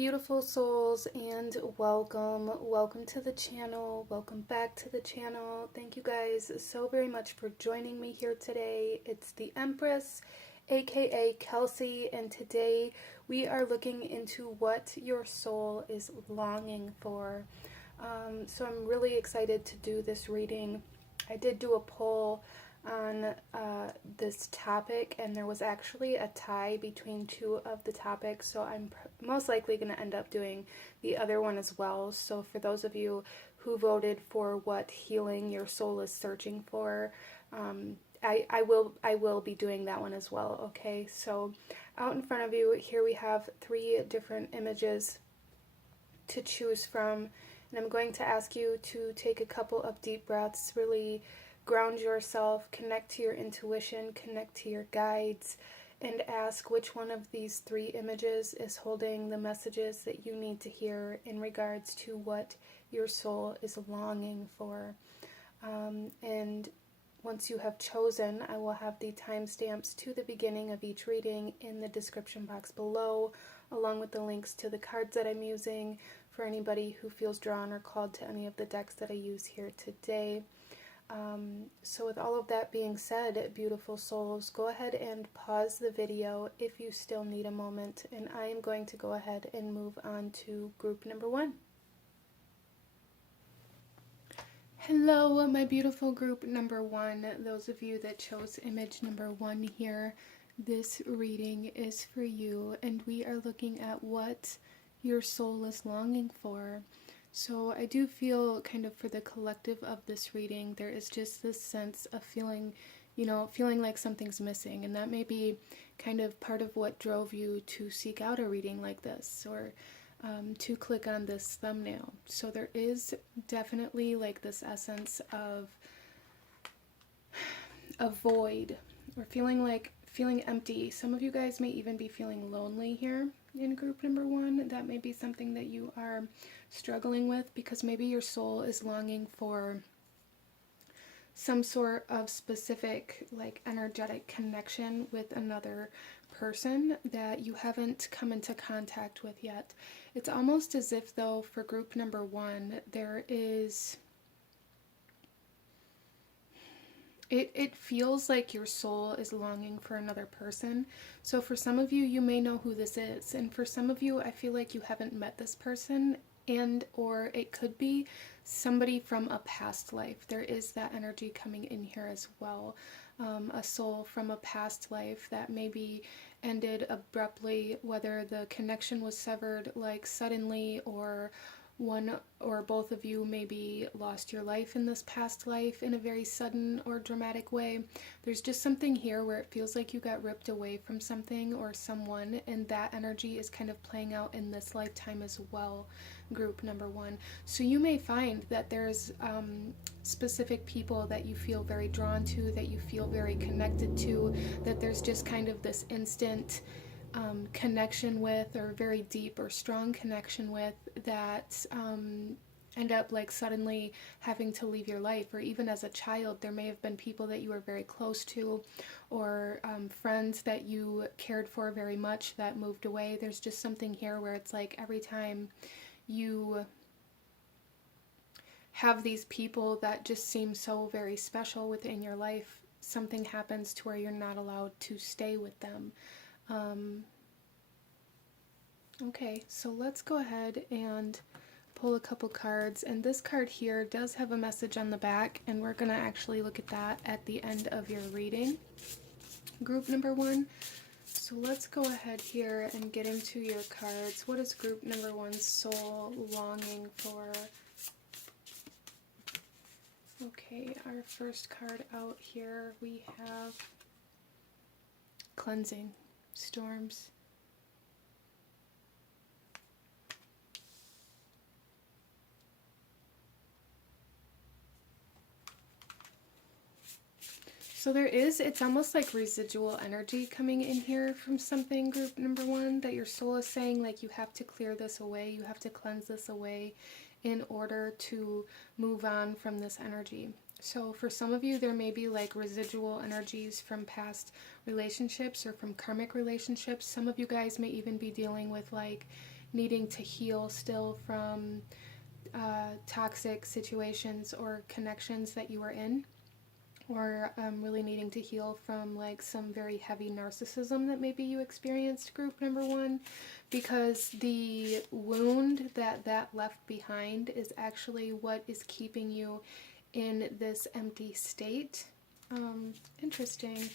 beautiful souls, and welcome to the channel. Welcome back to the channel. Thank you guys so very much for joining me here today. It's the Empress, aka Kelsey, and today we are looking into what your soul is longing for. So I'm really excited to do this reading. I did do a poll on this topic, and there was actually a tie between two of the topics, so I'm most likely going to end up doing the other one as well. So for those of you who voted for what healing your soul is searching for, I will be doing that one as well. Okay, so out in front of you here we have 3 different images to choose from, and I'm going to ask you to take a couple of deep breaths, really ground yourself, connect to your intuition, connect to your guides, and ask which one of these 3 images is holding the messages that you need to hear in regards to what your soul is longing for. And once you have chosen, I will have the timestamps to the beginning of each reading in the description box below, along with the links to the cards that I'm using for anybody who feels drawn or called to any of the decks that I use here today. So with all of that being said, beautiful souls, go ahead and pause the video if you still need a moment, and I am going to go ahead and move on to group number 1. Hello, my beautiful group number 1. Those of you that chose image number 1 here, this reading is for you, and we are looking at what your soul is longing for. So I do feel kind of for the collective of this reading, there is just this sense of feeling like something's missing. And that may be kind of part of what drove you to seek out a reading like this, or to click on this thumbnail. So there is definitely like this essence of a void, or feeling empty. Some of you guys may even be feeling lonely here in group number 1. That may be something that you are struggling with, because maybe your soul is longing for some sort of specific like energetic connection with another person that you haven't come into contact with yet. It's almost as if though for group number 1 there is It feels like your soul is longing for another person. So for some of you, you may know who this is. And for some of you, I feel like you haven't met this person, and or it could be somebody from a past life. There is that energy coming in here as well. A soul from a past life that maybe ended abruptly, whether the connection was severed like suddenly, or one or both of you maybe lost your life in this past life in a very sudden or dramatic way. There's just something here where it feels like you got ripped away from something or someone, and that energy is kind of playing out in this lifetime as well, group number 1. So you may find that there's specific people that you feel very drawn to, that you feel very connected to, that there's just kind of this instant connection with, or very deep or strong connection with, that end up like suddenly having to leave your life. Or even as a child, there may have been people that you were very close to, or friends that you cared for very much that moved away. There's just something here where it's like every time you have these people that just seem so very special within your life, something happens to where you're not allowed to stay with them. Okay, so let's go ahead and pull a couple cards, and this card here does have a message on the back, and we're going to actually look at that at the end of your reading, group number 1. So let's go ahead here and get into your cards. What is group number 1's soul longing for? Okay, our first card out here, we have cleansing, storms. So it's almost like residual energy coming in here from something, group number 1, that your soul is saying like you have to clear this away, you have to cleanse this away in order to move on from this energy. So for some of you, there may be like residual energies from past relationships or from karmic relationships. Some of you guys may even be dealing with like needing to heal still from toxic situations or connections that you were in, or really needing to heal from like some very heavy narcissism that maybe you experienced, group number one, because the wound that left behind is actually what is keeping you in this empty state. Interesting.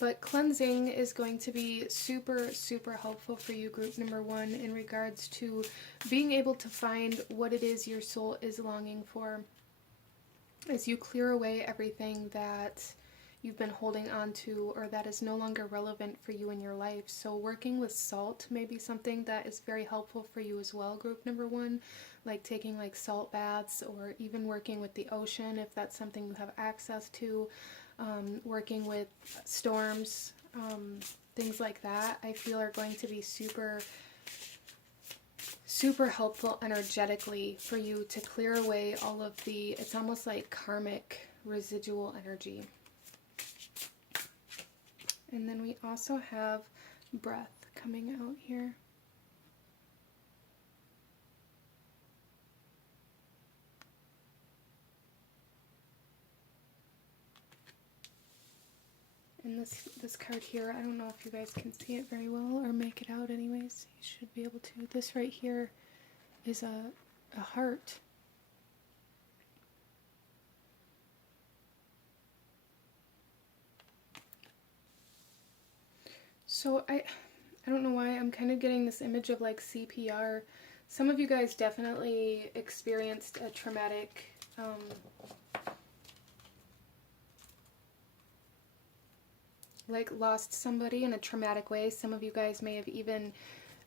But cleansing is going to be super, super helpful for you, group number one, in regards to being able to find what it is your soul is longing for, as you clear away everything that you've been holding on to or that is no longer relevant for you in your life. So working with salt may be something that is very helpful for you as well, group number one, like taking like salt baths, or even working with the ocean if that's something you have access to, working with storms, things like that, I feel are going to be super helpful energetically for you to clear away all of the, it's almost like karmic residual energy. And then we also have breath coming out here. And this card here, I don't know if you guys can see it very well or make it out anyways. You should be able to. This right here is a heart. So I don't know why I'm kind of getting this image of like CPR. Some of you guys definitely experienced a traumatic like lost somebody in a traumatic way. Some of you guys may have even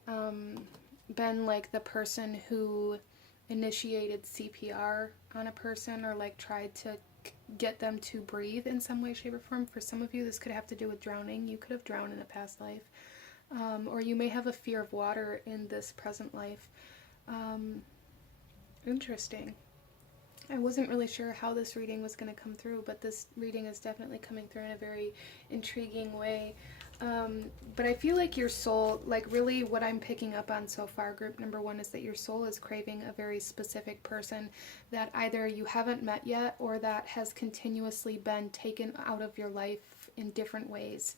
been like the person who initiated CPR on a person, or like tried to get them to breathe in some way, shape, or form. For some of you, this could have to do with drowning. You could have drowned in a past life. Or you may have a fear of water in this present life. Interesting. I wasn't really sure how this reading was going to come through, but this reading is definitely coming through in a very intriguing way. But I feel like your soul, like really what I'm picking up on so far, group number one, is that your soul is craving a very specific person that either you haven't met yet, or that has continuously been taken out of your life in different ways,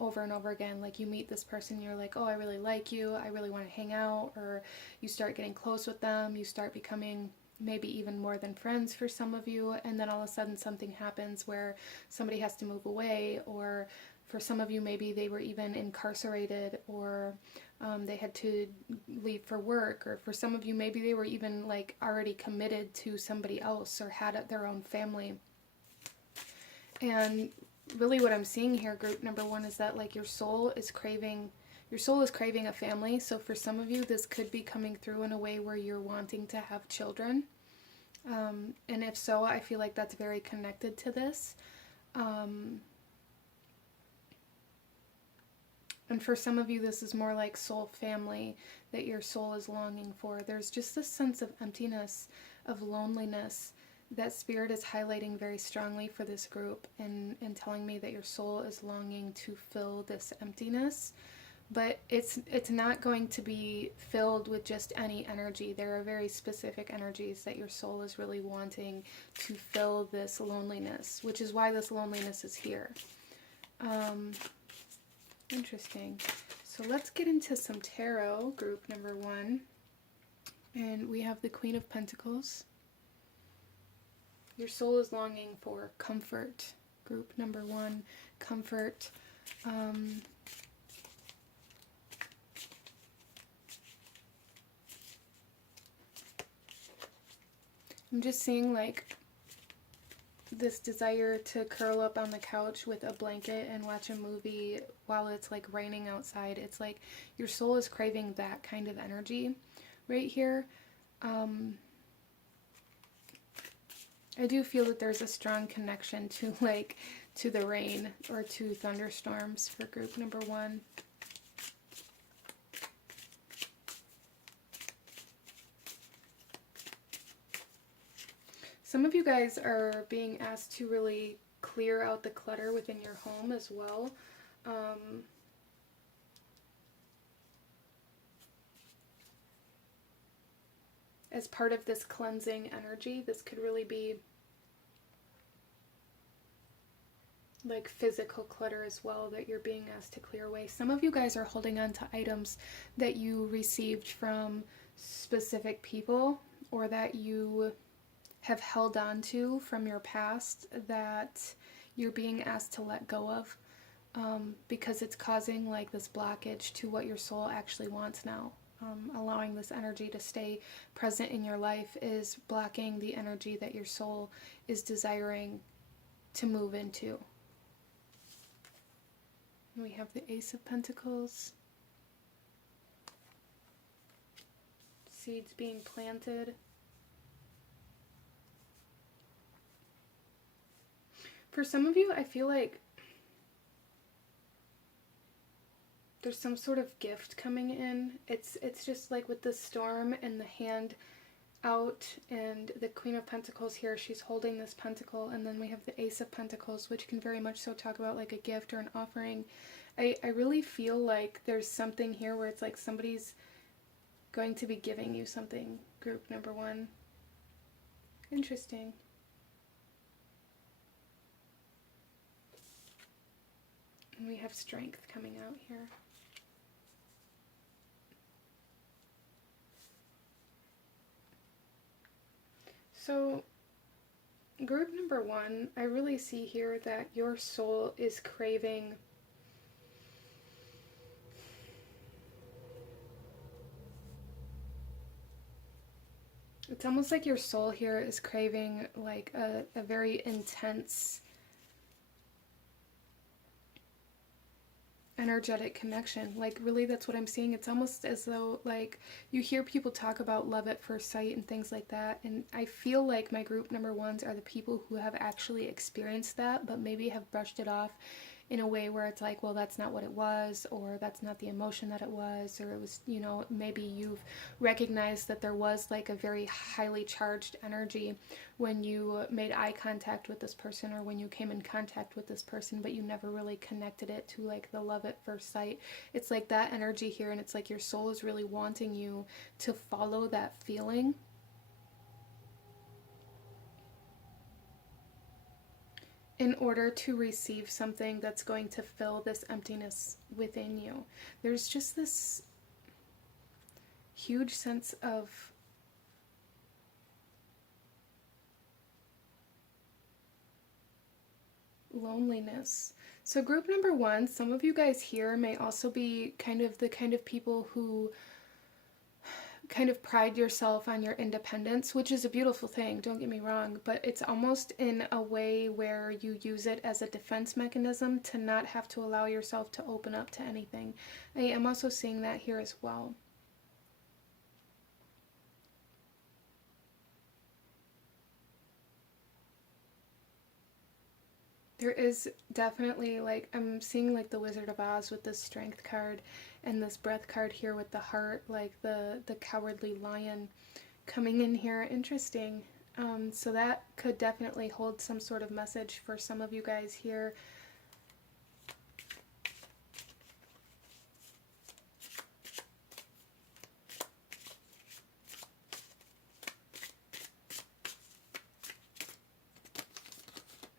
over and over again. Like you meet this person, you're like, oh, I really like you, I really want to hang out, or you start getting close with them, you start becoming maybe even more than friends for some of you, and then all of a sudden something happens where somebody has to move away, or for some of you maybe they were even incarcerated, or they had to leave for work, or for some of you maybe they were even like already committed to somebody else or had their own family. And really what I'm seeing here, group number one, is that like your soul is craving a family. So for some of you, this could be coming through in a way where you're wanting to have children. And if so, I feel like that's very connected to this. And for some of you, this is more like soul family that your soul is longing for. There's just this sense of emptiness, of loneliness, that Spirit is highlighting very strongly for this group, and telling me that your soul is longing to fill this emptiness. But it's not going to be filled with just any energy. There are very specific energies that your soul is really wanting to fill this loneliness, which is why this loneliness is here. Interesting. So let's get into some tarot, group number one. And we have the Queen of Pentacles. Your soul is longing for comfort, group number one, comfort. I'm just seeing like this desire to curl up on the couch with a blanket and watch a movie while it's like raining outside. It's like your soul is craving that kind of energy right here. I do feel that there's a strong connection to the rain or to thunderstorms for group number one. Some of you guys are being asked to really clear out the clutter within your home as well. as part of this cleansing energy, this could really be like physical clutter as well that you're being asked to clear away. Some of you guys are holding on to items that you received from specific people, or that you have held on to from your past that you're being asked to let go of, because it's causing like this blockage to what your soul actually wants now. Allowing this energy to stay present in your life is blocking the energy that your soul is desiring to move into. We have the Ace of Pentacles. Seeds being planted. For some of you, I feel like there's some sort of gift coming in. It's just like with the Storm and the hand out and the Queen of Pentacles here, she's holding this pentacle, and then we have the Ace of Pentacles, which can very much so talk about like a gift or an offering. I really feel like there's something here where it's like somebody's going to be giving you something, group number one. Interesting. And we have Strength coming out here. So, group number one, I really see here that your soul is craving it's almost like your soul here is craving like a very intense energetic connection. Like really, that's what I'm seeing. It's almost as though like you hear people talk about love at first sight and things like that, and I feel like my group number ones are the people who have actually experienced that, but maybe have brushed it off in a way where it's like, well, that's not what it was, or that's not the emotion that it was, or it was, you know, maybe you've recognized that there was like a very highly charged energy when you made eye contact with this person, or when you came in contact with this person, but you never really connected it to like the love at first sight. It's like that energy here, and it's like your soul is really wanting you to follow that feeling in order to receive something that's going to fill this emptiness within you. There's just this huge sense of loneliness. So group number one, some of you guys here may also be the kind of people who kind of pride yourself on your independence, which is a beautiful thing, don't get me wrong, but it's almost in a way where you use it as a defense mechanism to not have to allow yourself to open up to anything. I am also seeing that here as well. There is definitely, like, I'm seeing like the Wizard of Oz with this Strength card and this Breath card here with the heart, like the Cowardly Lion coming in here. Interesting. So that could definitely hold some sort of message for some of you guys here.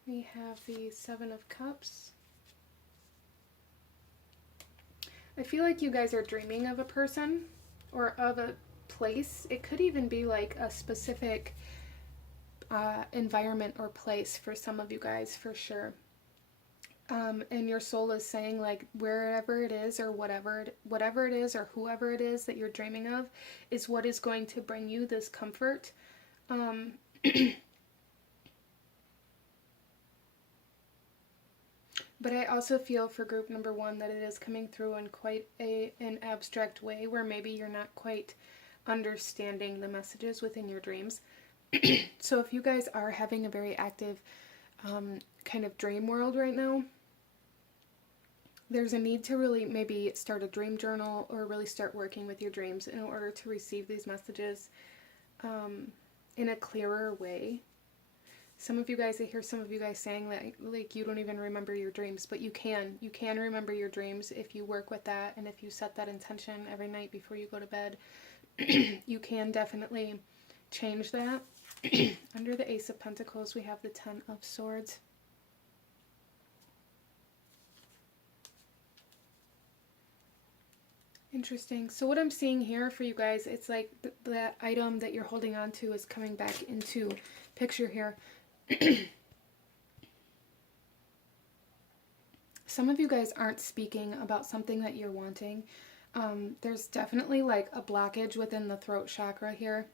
We have the Seven of Cups. I feel like you guys are dreaming of a person or of a place. It could even be like a specific environment or place for some of you guys, for sure. And your soul is saying, like, wherever it is or whatever it is or whoever it is that you're dreaming of is what is going to bring you this comfort. But I also feel for group number one that it is coming through in quite an abstract way where maybe you're not quite understanding the messages within your dreams. So if you guys are having a very active kind of dream world right now, there's a need to really maybe start a dream journal or really start working with your dreams in order to receive these messages in a clearer way. Some of you guys, I hear some of you guys saying that like you don't even remember your dreams, but you can. You can remember your dreams if you work with that, and if you set that intention every night before you go to bed. You can definitely change that. Under the Ace of Pentacles, we have the Ten of Swords. Interesting. So what I'm seeing here for you guys, it's like that item that you're holding on to is coming back into picture here. Some of you guys aren't speaking about something that you're wanting. There's definitely like a blockage within the throat chakra here,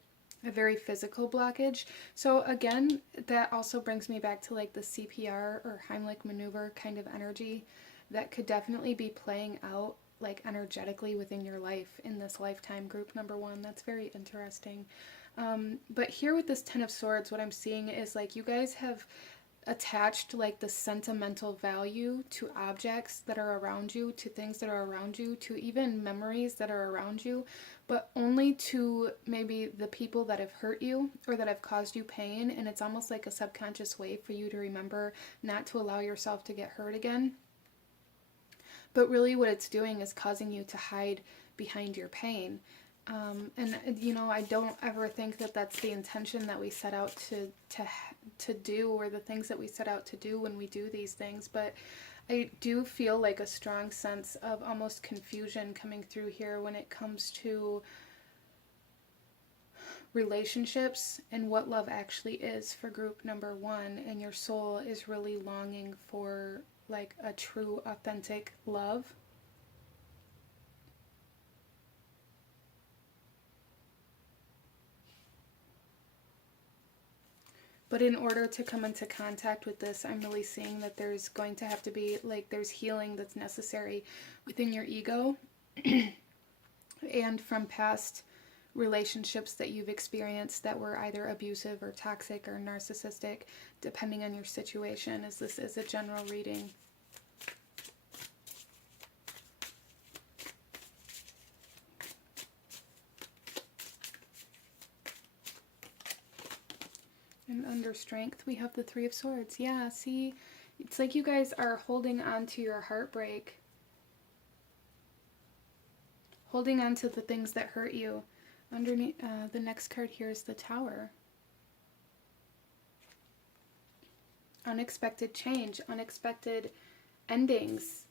a very physical blockage. So again, that also brings me back to like the CPR or Heimlich maneuver kind of energy that could definitely be playing out like energetically within your life in this lifetime, group number one. That's very interesting. But here with this Ten of Swords, what I'm seeing is like you guys have attached like the sentimental value to objects that are around you, to things that are around you, to even memories that are around you, but only to maybe the people that have hurt you or that have caused you pain. And it's almost like a subconscious way for you to remember not to allow yourself to get hurt again. But really what it's doing is causing you to hide behind your pain. And you know, I don't ever think that that's the intention that we set out to do, or the things that we set out to do when we do these things. But I do feel like a strong sense of almost confusion coming through here when it comes to relationships and what love actually is for group number one. And your soul is really longing for like a true, authentic love. But in order to come into contact with this, I'm really seeing that there's going to have to be, like, there's healing that's necessary within your ego and from past relationships that you've experienced that were either abusive or toxic or narcissistic, depending on your situation, as this is a general reading. And under Strength, we have the Three of Swords. Yeah, see, it's like you guys are holding on to your heartbreak. Holding on to the things that hurt you. Underneath, the next card here is the Tower. Unexpected change, unexpected endings.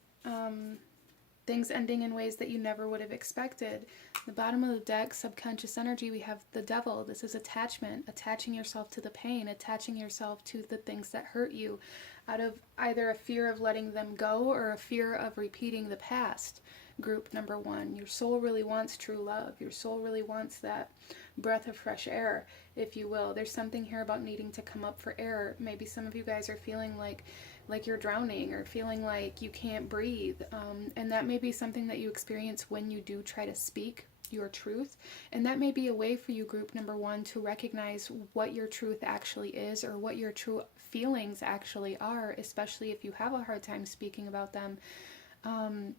Things ending in ways that you never would have expected. The bottom of the deck, subconscious energy, we have the Devil. This is attachment, attaching yourself to the pain, attaching yourself to the things that hurt you out of either a fear of letting them go or a fear of repeating the past. Group number one, your soul really wants true love. Your soul really wants that breath of fresh air, if you will. There's something here about needing to come up for air. Maybe some of you guys are feeling like you're drowning or feeling like you can't breathe. And that may be something that you experience when you do try to speak your truth. And that may be a way for you, group number one, to recognize what your truth actually is or what your true feelings actually are, especially if you have a hard time speaking about them.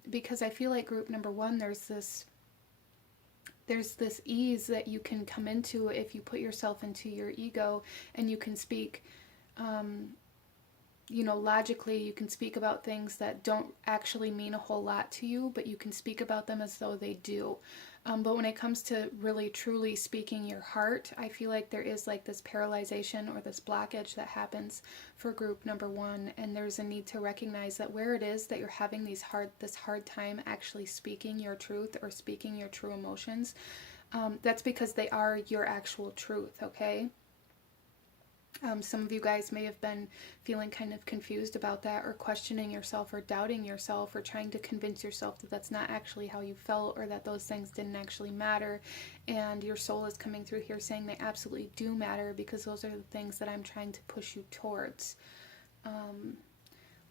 Because I feel like group number one, there's this ease that you can come into if you put yourself into your ego and you can speak, you know, logically. You can speak about things that don't actually mean a whole lot to you, but you can speak about them as though they do. But when it comes to really truly speaking your heart, I feel like there is like this paralyzation or this blockage that happens for group number one. And there's a need to recognize that where it is that you're having this hard time actually speaking your truth or speaking your true emotions, that's because they are your actual truth, okay? Some of you guys may have been feeling kind of confused about that, or questioning yourself or doubting yourself or trying to convince yourself that that's not actually how you felt or that those things didn't actually matter. And your soul is coming through here saying they absolutely do matter, because those are the things that I'm trying to push you towards.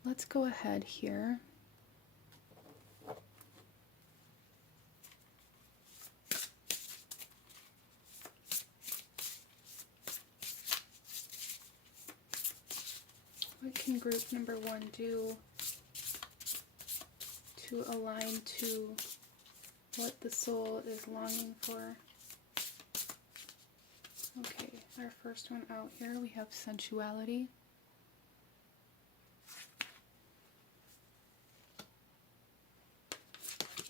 Let's go ahead here. What can group number one do to align to what the soul is longing for? Okay, our first one out here, we have sensuality.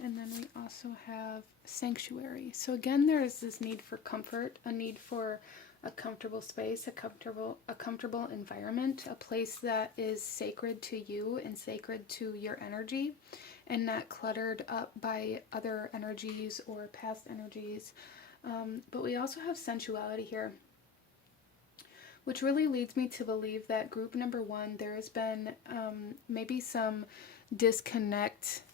And then we also have sanctuary. So again, there is this need for comfort, a need for a comfortable space, a comfortable environment, a place that is sacred to you and sacred to your energy and not cluttered up by other energies or past energies. But we also have sensuality here, which really leads me to believe that group number 1, there has been maybe some disconnect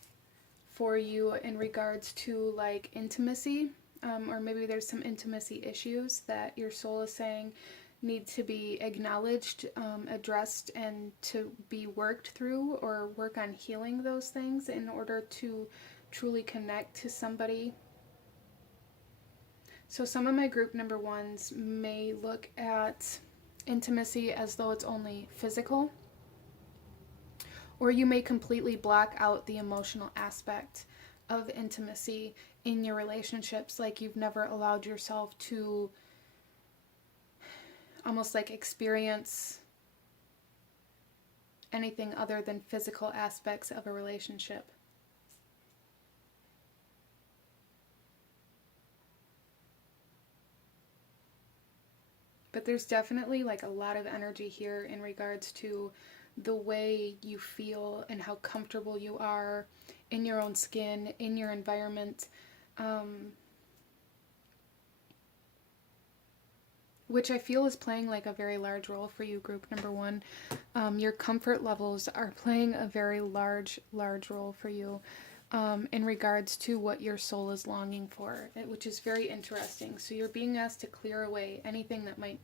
for you in regards to like intimacy, or maybe there's some intimacy issues that your soul is saying need to be acknowledged, addressed, and to be worked through, or work on healing those things in order to truly connect to somebody. So some of my group number 1s may look at intimacy as though it's only physical, or you may completely block out the emotional aspect of intimacy in your relationships, like you've never allowed yourself to almost like experience anything other than physical aspects of a relationship. But there's definitely like a lot of energy here in regards to the way you feel and how comfortable you are in your own skin, in your environment, which I feel is playing like a very large role for you, group number 1. Your comfort levels are playing a very large role for you in regards to what your soul is longing for, which is very interesting. So you're being asked to clear away anything that might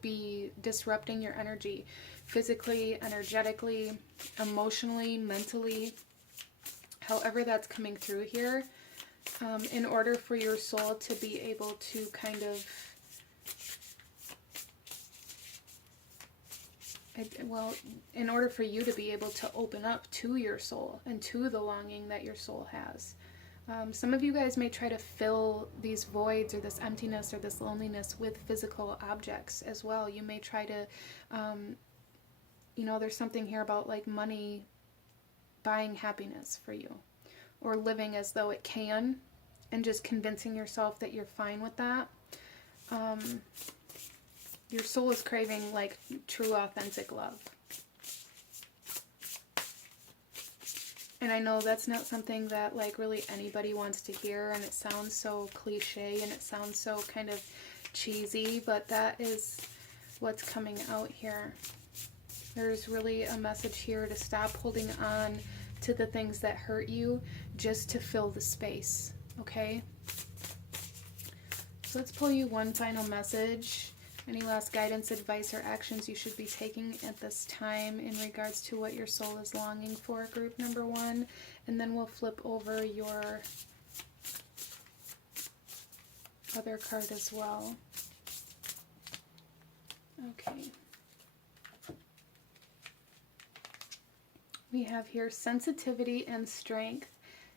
be disrupting your energy, physically, energetically, emotionally, mentally, however that's coming through here, in order for your soul to be able to kind of, in order for you to be able to open up to your soul and to the longing that your soul has. Some of you guys may try to fill these voids or this emptiness or this loneliness with physical objects as well. You may try to, there's something here about like money buying happiness for you, or living as though it can, and just convincing yourself that you're fine with that. Your soul is craving like true, authentic love. And I know that's not something that like really anybody wants to hear, and it sounds so cliche and it sounds so kind of cheesy, but that is what's coming out here. There's really a message here to stop holding on to the things that hurt you just to fill the space, okay? So let's pull you one final message. Any last guidance, advice, or actions you should be taking at this time in regards to what your soul is longing for, group number 1. And then we'll flip over your other card as well. Okay. We have here sensitivity and strength.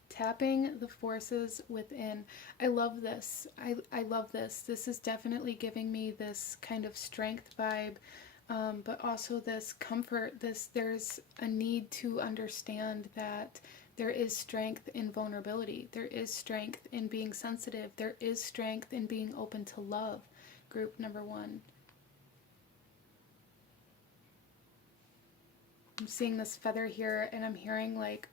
Tapping the forces within. I love this. I love this. This is definitely giving me this kind of strength vibe, but also this comfort. There's a need to understand that there is strength in vulnerability. There is strength in being sensitive. There is strength in being open to love, group number 1. I'm seeing this feather here, and I'm hearing like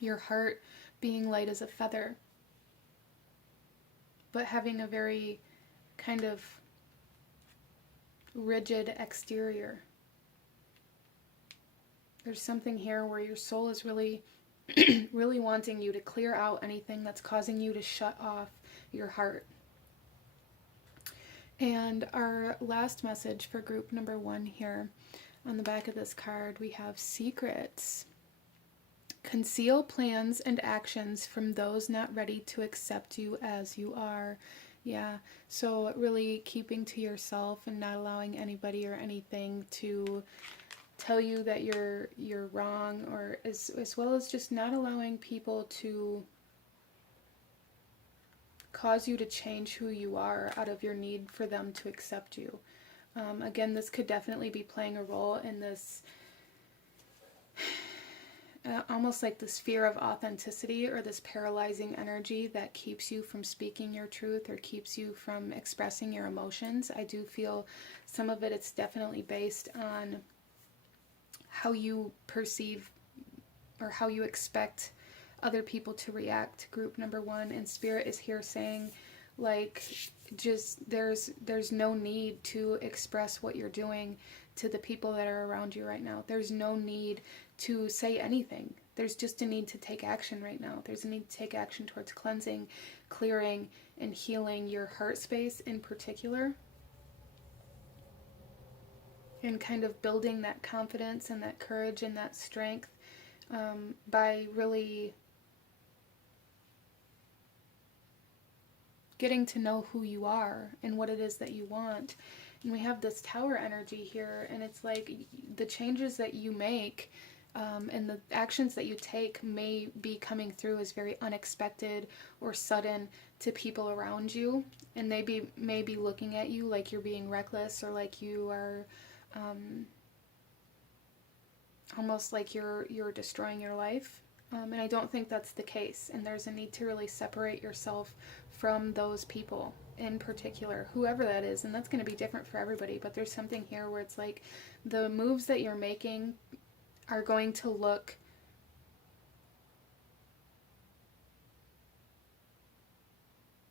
your heart being light as a feather, but having a very kind of rigid exterior. There's something here where your soul is really, really wanting you to clear out anything that's causing you to shut off your heart. And our last message for group number 1 here, on the back of this card, we have secrets. Conceal plans and actions from those not ready to accept you as you are. Yeah, so really keeping to yourself and not allowing anybody or anything to tell you that you're wrong, or as well as just not allowing people to cause you to change who you are out of your need for them to accept you. Again, this could definitely be playing a role in this almost like this fear of authenticity, or this paralyzing energy that keeps you from speaking your truth or keeps you from expressing your emotions. I do feel some of it's definitely based on how you perceive or how you expect other people to react, group number 1. And Spirit is here saying, like, just there's no need to express what you're doing to the people that are around you right now. There's no need to say anything. There's just a need to take action right now. There's a need to take action towards cleansing, clearing, and healing your heart space in particular, and kind of building that confidence and that courage and that strength by really getting to know who you are and what it is that you want. And we have this Tower energy here, and it's like the changes that you make and the actions that you take may be coming through as very unexpected or sudden to people around you, and they may be looking at you like you're being reckless, or like you are almost like you're destroying your life. And I don't think that's the case. And there's a need to really separate yourself from those people in particular, whoever that is. And that's going to be different for everybody. But there's something here where it's like the moves that you're making are going to look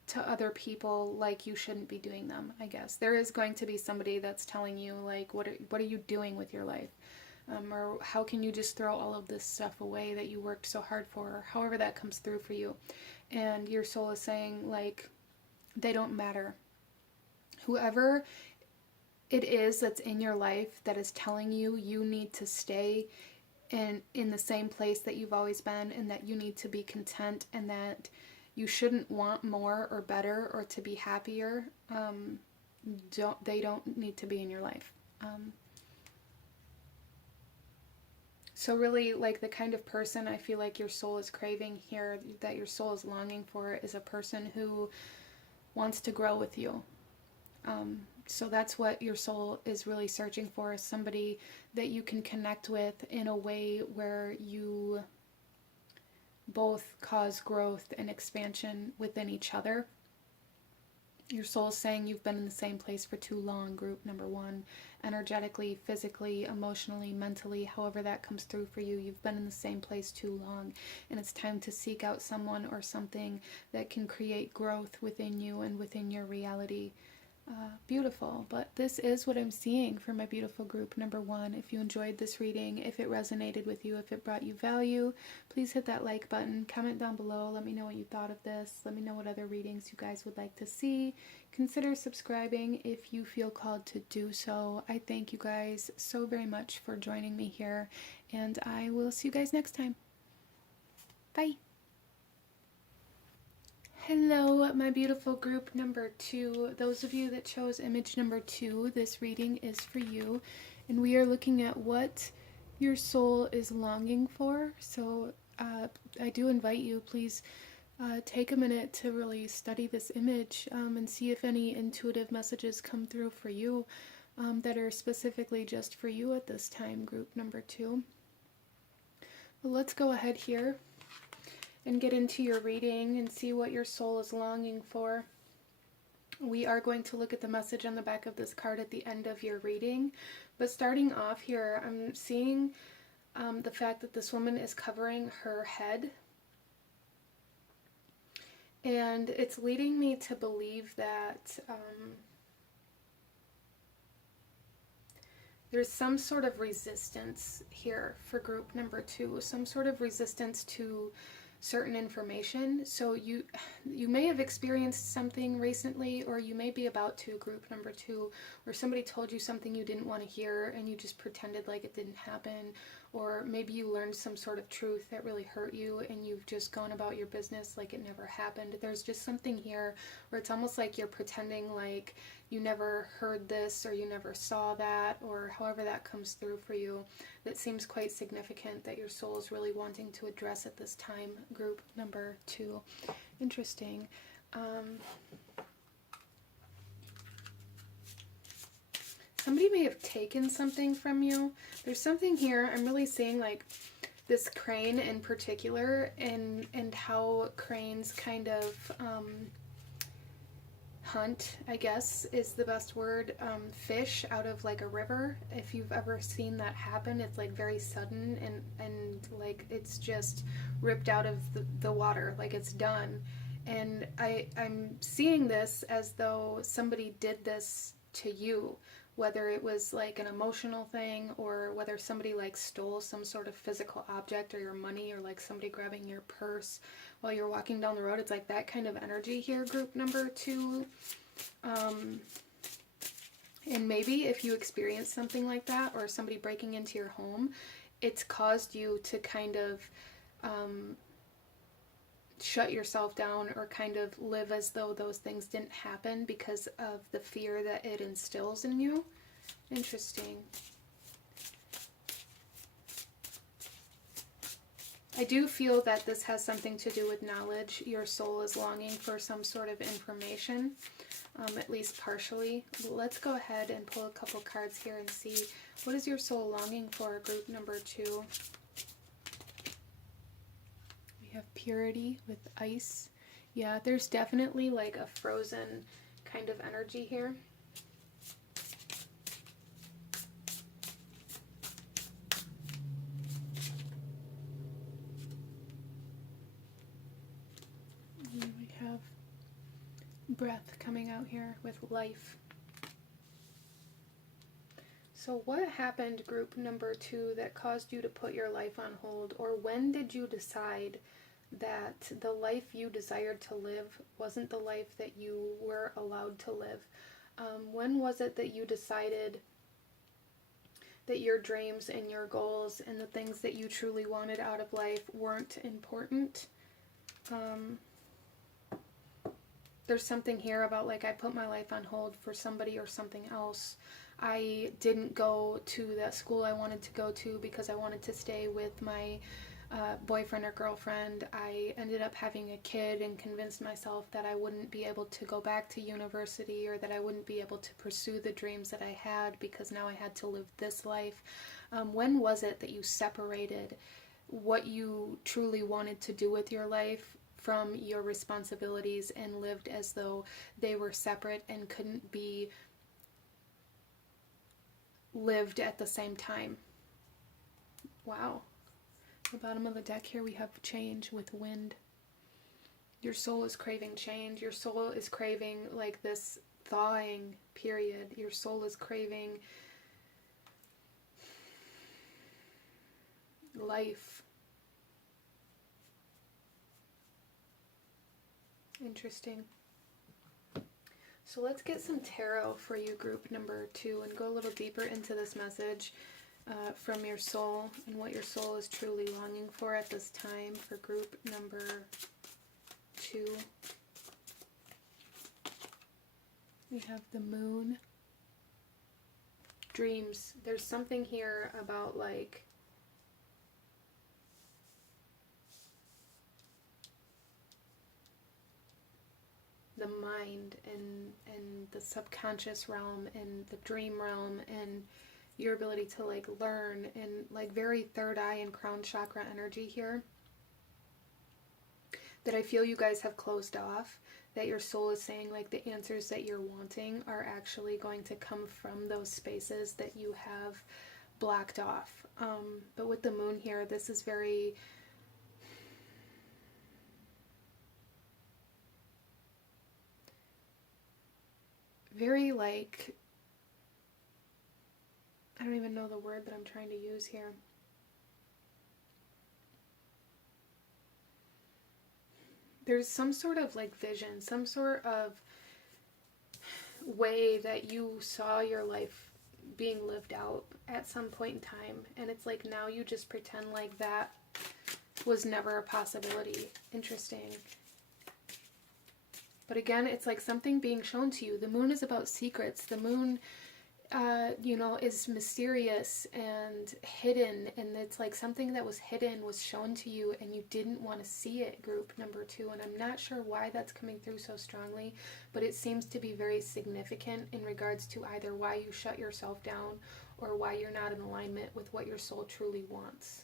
to other people like you shouldn't be doing them, I guess. There is going to be somebody that's telling you, like, what are you doing with your life? Or how can you just throw all of this stuff away that you worked so hard for, or however that comes through for you. And your soul is saying, like, they don't matter. Whoever it is that's in your life that is telling you you need to stay in the same place that you've always been, and that you need to be content, and that you shouldn't want more or better or to be happier, they don't need to be in your life. So really, like, the kind of person I feel like your soul is craving here, that your soul is longing for, is a person who wants to grow with you. So that's what your soul is really searching for, is somebody that you can connect with in a way where you both cause growth and expansion within each other. Your soul is saying you've been in the same place for too long, group number 1. Energetically, physically, emotionally, mentally, however that comes through for you, you've been in the same place too long. And it's time to seek out someone or something that can create growth within you and within your reality. Beautiful. But this is what I'm seeing for my beautiful group number 1. If you enjoyed this reading, if it resonated with you, if it brought you value, please hit that like button, comment down below, let me know what you thought of this, let me know what other readings you guys would like to see. Consider subscribing if you feel called to do so. I thank you guys so very much for joining me here, and I will see you guys next time. Bye. Hello, my beautiful group number 2. Those of you that chose image number 2, this reading is for you. And we are looking at what your soul is longing for. So I do invite you, please take a minute to really study this image and see if any intuitive messages come through for you that are specifically just for you at this time, group number 2. Well, let's go ahead here and get into your reading and see what your soul is longing for. We are going to look at the message on the back of this card at the end of your reading. But starting off here, I'm seeing the fact that this woman is covering her head. And it's leading me to believe that there's some sort of resistance here for group number 2. Some sort of resistance to certain information. So you may have experienced something recently, or you may be about to, group number 2, where somebody told you something you didn't want to hear and you just pretended like it didn't happen. Or maybe you learned some sort of truth that really hurt you and you've just gone about your business like it never happened. There's just something here where it's almost like you're pretending like you never heard this or you never saw that, or however that comes through for you. That seems quite significant that your soul is really wanting to address at this time, group number 2. Interesting. Somebody may have taken something from you. There's something here, I'm really seeing like this crane in particular, and how cranes kind of hunt, I guess is the best word, fish out of like a river. If you've ever seen that happen, it's like very sudden, and like it's just ripped out of the water, like it's done. And I'm seeing this as though somebody did this to you, whether it was like an emotional thing, or whether somebody like stole some sort of physical object or your money, or like somebody grabbing your purse while you're walking down the road. It's like that kind of energy here, group number 2. And maybe if you experience something like that, or somebody breaking into your home, it's caused you to kind of shut yourself down, or kind of live as though those things didn't happen because of the fear that it instills in you. Interesting. I do feel that this has something to do with knowledge. Your soul is longing for some sort of information, at least partially. Let's go ahead and pull a couple cards here and see, what is your soul longing for, group number 2? We have purity with ice. Yeah, there's definitely like a frozen kind of energy here. And we have breath coming out here with life. So what happened, group number 2, that caused you to put your life on hold? Or when did you decide that the life you desired to live wasn't the life that you were allowed to live? When was it that you decided that your dreams and your goals and the things that you truly wanted out of life weren't important? There's something here about like, I put my life on hold for somebody or something else. I didn't go to that school I wanted to go to because I wanted to stay with my boyfriend or girlfriend. I ended up having a kid and convinced myself that I wouldn't be able to go back to university, or that I wouldn't be able to pursue the dreams that I had because now I had to live this life. When was it that you separated what you truly wanted to do with your life from your responsibilities and lived as though they were separate and couldn't be lived at the same time? Wow. The bottom of the deck here we have change with wind. Your soul is craving change. Your soul is craving like this thawing period. Your soul is craving life. Interesting. So let's get some tarot for you, group number 2, and go a little deeper into this message from your soul and what your soul is truly longing for at this time for group number 2. We have the moon. Dreams. There's something here about like the mind and the subconscious realm and the dream realm, and your ability to like learn, and like very third eye and crown chakra energy here that I feel you guys have closed off, that your soul is saying like the answers that you're wanting are actually going to come from those spaces that you have blocked off. But with the moon here, this is very like, I don't even know the word that I'm trying to use here. There's some sort of like vision, some sort of way that you saw your life being lived out at some point in time, and it's like now you just pretend like that was never a possibility. Interesting. But again, it's like something being shown to you. The moon is about secrets. The moon, you know, is mysterious and hidden. And it's like something that was hidden was shown to you and you didn't want to see it, group number 2. And I'm not sure why that's coming through so strongly, but it seems to be very significant in regards to either why you shut yourself down or why you're not in alignment with what your soul truly wants.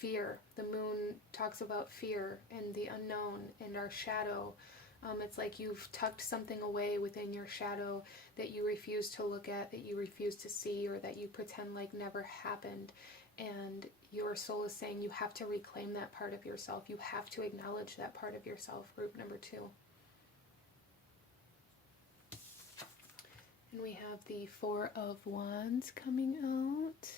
fear. The moon talks about fear and the unknown and our shadow. It's like you've tucked something away within your shadow that you refuse to look at, that you refuse to see, or that you pretend like never happened. And your soul is saying you have to reclaim that part of yourself. You have to acknowledge that part of yourself, group number 2. And we have the Four of Wands coming out.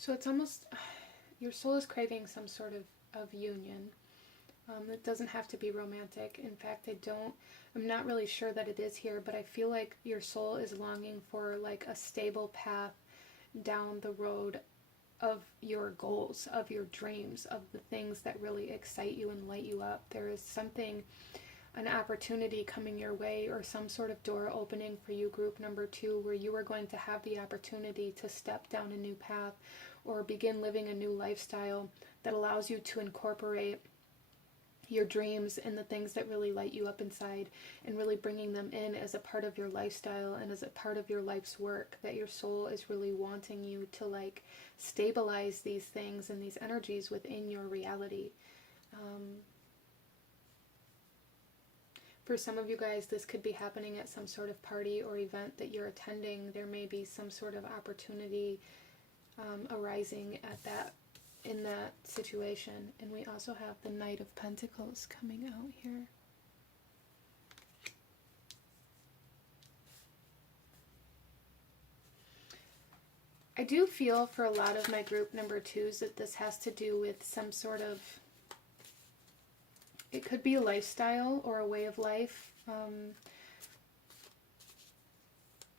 So it's almost, your soul is craving some sort of union. It doesn't have to be romantic. In fact, I'm not really sure that it is here, but I feel like your soul is longing for like a stable path down the road of your goals, of your dreams, of the things that really excite you and light you up. There is something, an opportunity coming your way, or some sort of door opening for you, group number 2, where you are going to have the opportunity to step down a new path or begin living a new lifestyle that allows you to incorporate your dreams and the things that really light you up inside, and really bringing them in as a part of your lifestyle and as a part of your life's work, that your soul is really wanting you to like stabilize these things and these energies within your reality. For some of you guys, this could be happening at some sort of party or event that you're attending. There may be some sort of opportunity arising in that situation. And we also have the Knight of Pentacles coming out here. I do feel for a lot of my group number 2s that this has to do with some sort of, it could be a lifestyle or a way of life.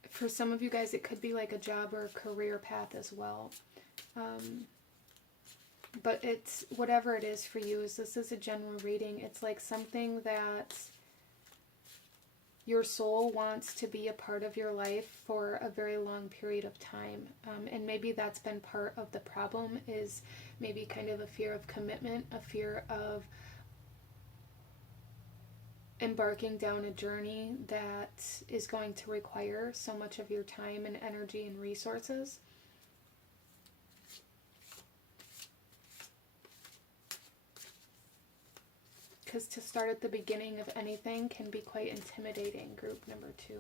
For some of you guys, it could be like a job or a career path as well. But it's, whatever it is for you, this is a general reading. It's like something that your soul wants to be a part of your life for a very long period of time. And maybe that's been part of the problem, is maybe kind of a fear of commitment, a fear of embarking down a journey that is going to require so much of your time and energy and resources. Because to start at the beginning of anything can be quite intimidating, group number 2.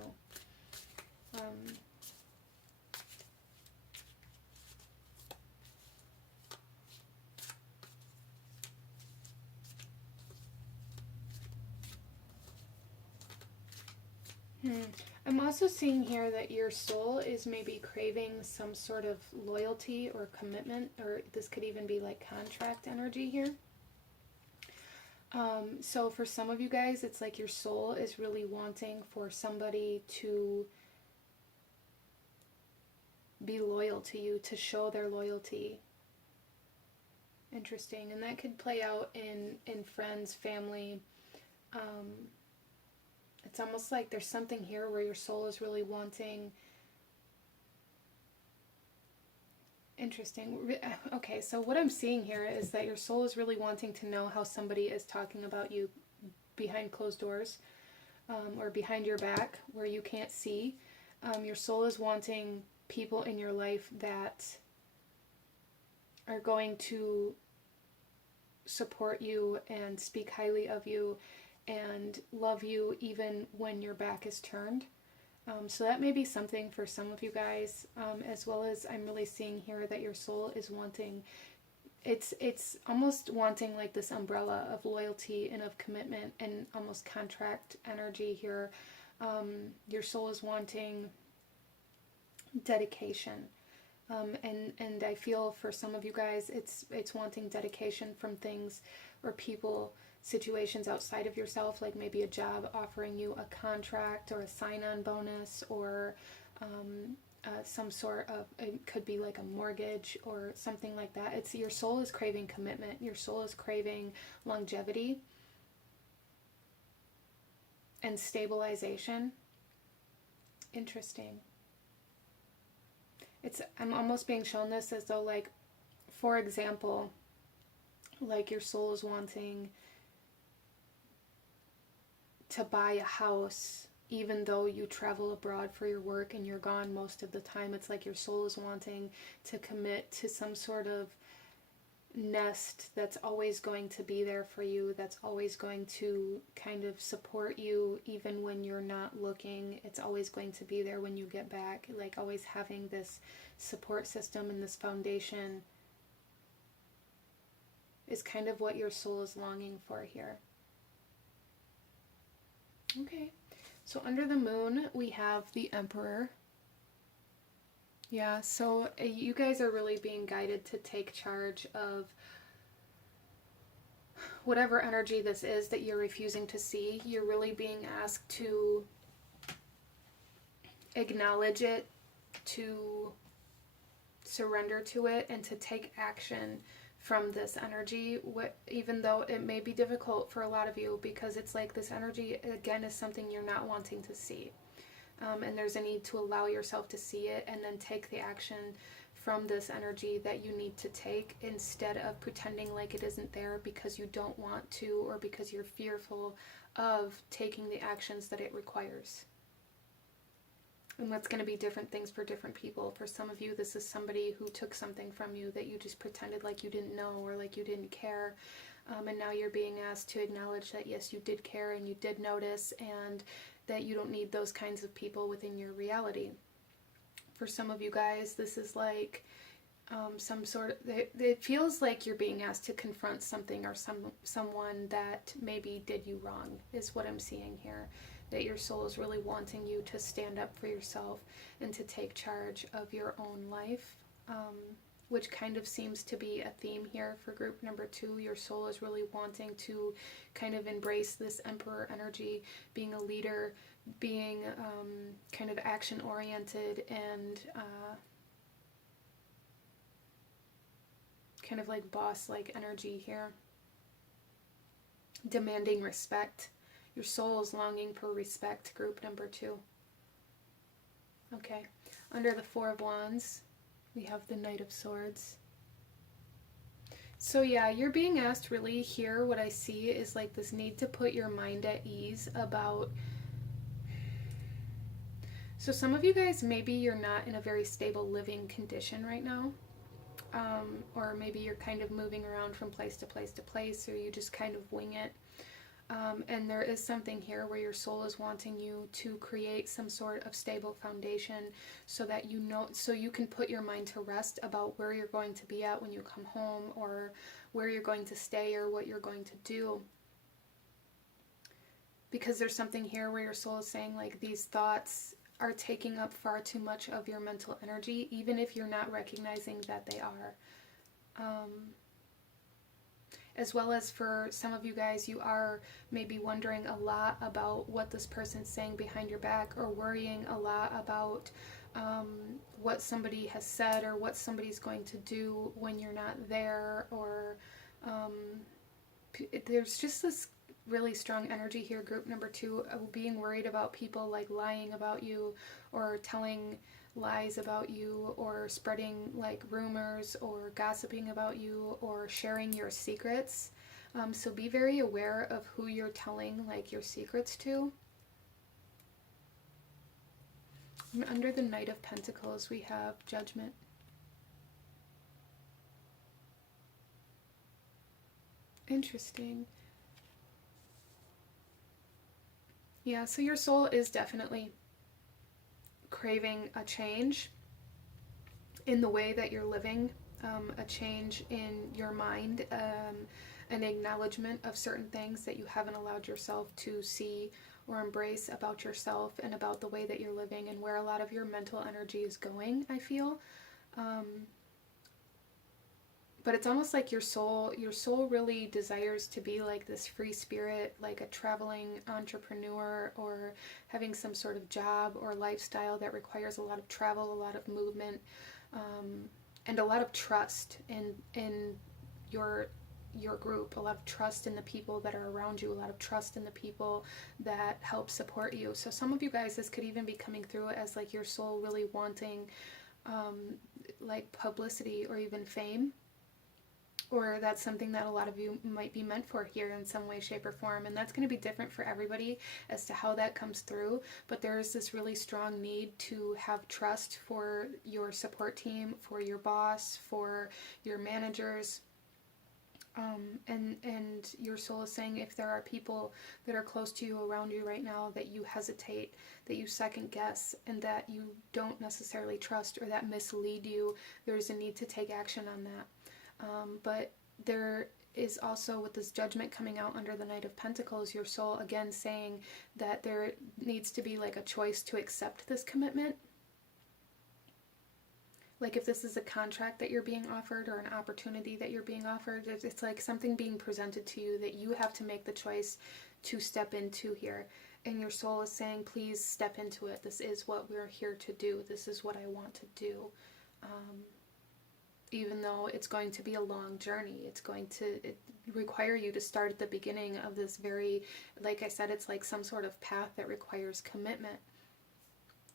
I'm also seeing here that your soul is maybe craving some sort of loyalty or commitment, or this could even be like contract energy here. So for some of you guys, it's like your soul is really wanting for somebody to be loyal to you, to show their loyalty. Interesting. And that could play out in friends, family. It's almost like there's something here where your soul is really wanting. Interesting. Okay, so what I'm seeing here is that your soul is really wanting to know how somebody is talking about you behind closed doors, or behind your back where you can't see. Your soul is wanting people in your life that are going to support you and speak highly of you and love you even when your back is turned. So that may be something for some of you guys, as well as I'm really seeing here that your soul is wanting, it's almost wanting like this umbrella of loyalty and of commitment and almost contract energy here. Your soul is wanting dedication. And I feel for some of you guys, it's wanting dedication from things or people, situations outside of yourself, like maybe a job offering you a contract or a sign-on bonus, or some sort of, it could be like a mortgage or something like that. It's your soul is craving commitment. Your soul is craving longevity and stabilization. Interesting. I'm almost being shown this as though, like, for example, like your soul is wanting to buy a house even though you travel abroad for your work and you're gone most of the time. It's like your soul is wanting to commit to some sort of nest that's always going to be there for you, that's always going to kind of support you even when you're not looking. It's always going to be there when you get back, like always having this support system and this foundation is kind of what your soul is longing for here. Okay, so under the moon we have the Emperor. Yeah, so you guys are really being guided to take charge of whatever energy this is that you're refusing to see. You're really being asked to acknowledge it, to surrender to it, and to take action from this energy, even though it may be difficult for a lot of you, because it's like this energy, again, is something you're not wanting to see. And there's a need to allow yourself to see it and then take the action from this energy that you need to take, instead of pretending like it isn't there because you don't want to, or because you're fearful of taking the actions that it requires. And that's going to be different things for different people. For some of you, this is somebody who took something from you that you just pretended like you didn't know, or like you didn't care. And now you're being asked to acknowledge that yes, you did care and you did notice, and that you don't need those kinds of people within your reality. For some of you guys, this is like some sort of, it feels like you're being asked to confront something or someone that maybe did you wrong, is what I'm seeing here. That your soul is really wanting you to stand up for yourself and to take charge of your own life, which kind of seems to be a theme here for group number 2. Your soul is really wanting to kind of embrace this Emperor energy, being a leader, being kind of action-oriented, and kind of like boss-like energy here. Demanding respect. Your soul is longing for respect, group number 2. Okay, under the Four of Wands, we have the Knight of Swords. So yeah, you're being asked really here, what I see is like this need to put your mind at ease about... So some of you guys, maybe you're not in a very stable living condition right now. Or maybe you're kind of moving around from place to place to place, or you just kind of wing it. And there is something here where your soul is wanting you to create some sort of stable foundation, so that you know, so you can put your mind to rest about where you're going to be at when you come home, or where you're going to stay, or what you're going to do. Because there's something here where your soul is saying like these thoughts are taking up far too much of your mental energy, even if you're not recognizing that they are. As well as for some of you guys, you are maybe wondering a lot about what this person's saying behind your back, or worrying a lot about what somebody has said, or what somebody's going to do when you're not there, or there's just this really strong energy here, group number 2, of being worried about people like lying about you, or telling lies about you, or spreading like rumors, or gossiping about you, or sharing your secrets. So be very aware of who you're telling like your secrets to. And under the Knight of Pentacles, we have Judgment. Interesting. Yeah, so your soul is definitely craving a change in the way that you're living, a change in your mind, an acknowledgement of certain things that you haven't allowed yourself to see or embrace about yourself and about the way that you're living, and where a lot of your mental energy is going, I feel. But it's almost like your soul really desires to be like this free spirit, like a traveling entrepreneur, or having some sort of job or lifestyle that requires a lot of travel, a lot of movement, and a lot of trust in your group, a lot of trust in the people that are around you, a lot of trust in the people that help support you. So some of you guys, this could even be coming through as like your soul really wanting like publicity or even fame, or that's something that a lot of you might be meant for here in some way, shape, or form. And that's going to be different for everybody as to how that comes through. But there's this really strong need to have trust for your support team, for your boss, for your managers. And your soul is saying if there are people that are close to you, around you right now, that you hesitate, that you second guess, and that you don't necessarily trust, or that mislead you, there's a need to take action on that. But there is also, with this judgment coming out under the Knight of Pentacles, your soul again saying that there needs to be like a choice to accept this commitment. Like if this is a contract that you're being offered, or an opportunity that you're being offered, it's like something being presented to you that you have to make the choice to step into here. And your soul is saying, please step into it. This is what we're here to do. This is what I want to do. Even though it's going to be a long journey, it's going to require you to start at the beginning of this very, like I said, it's like some sort of path that requires commitment.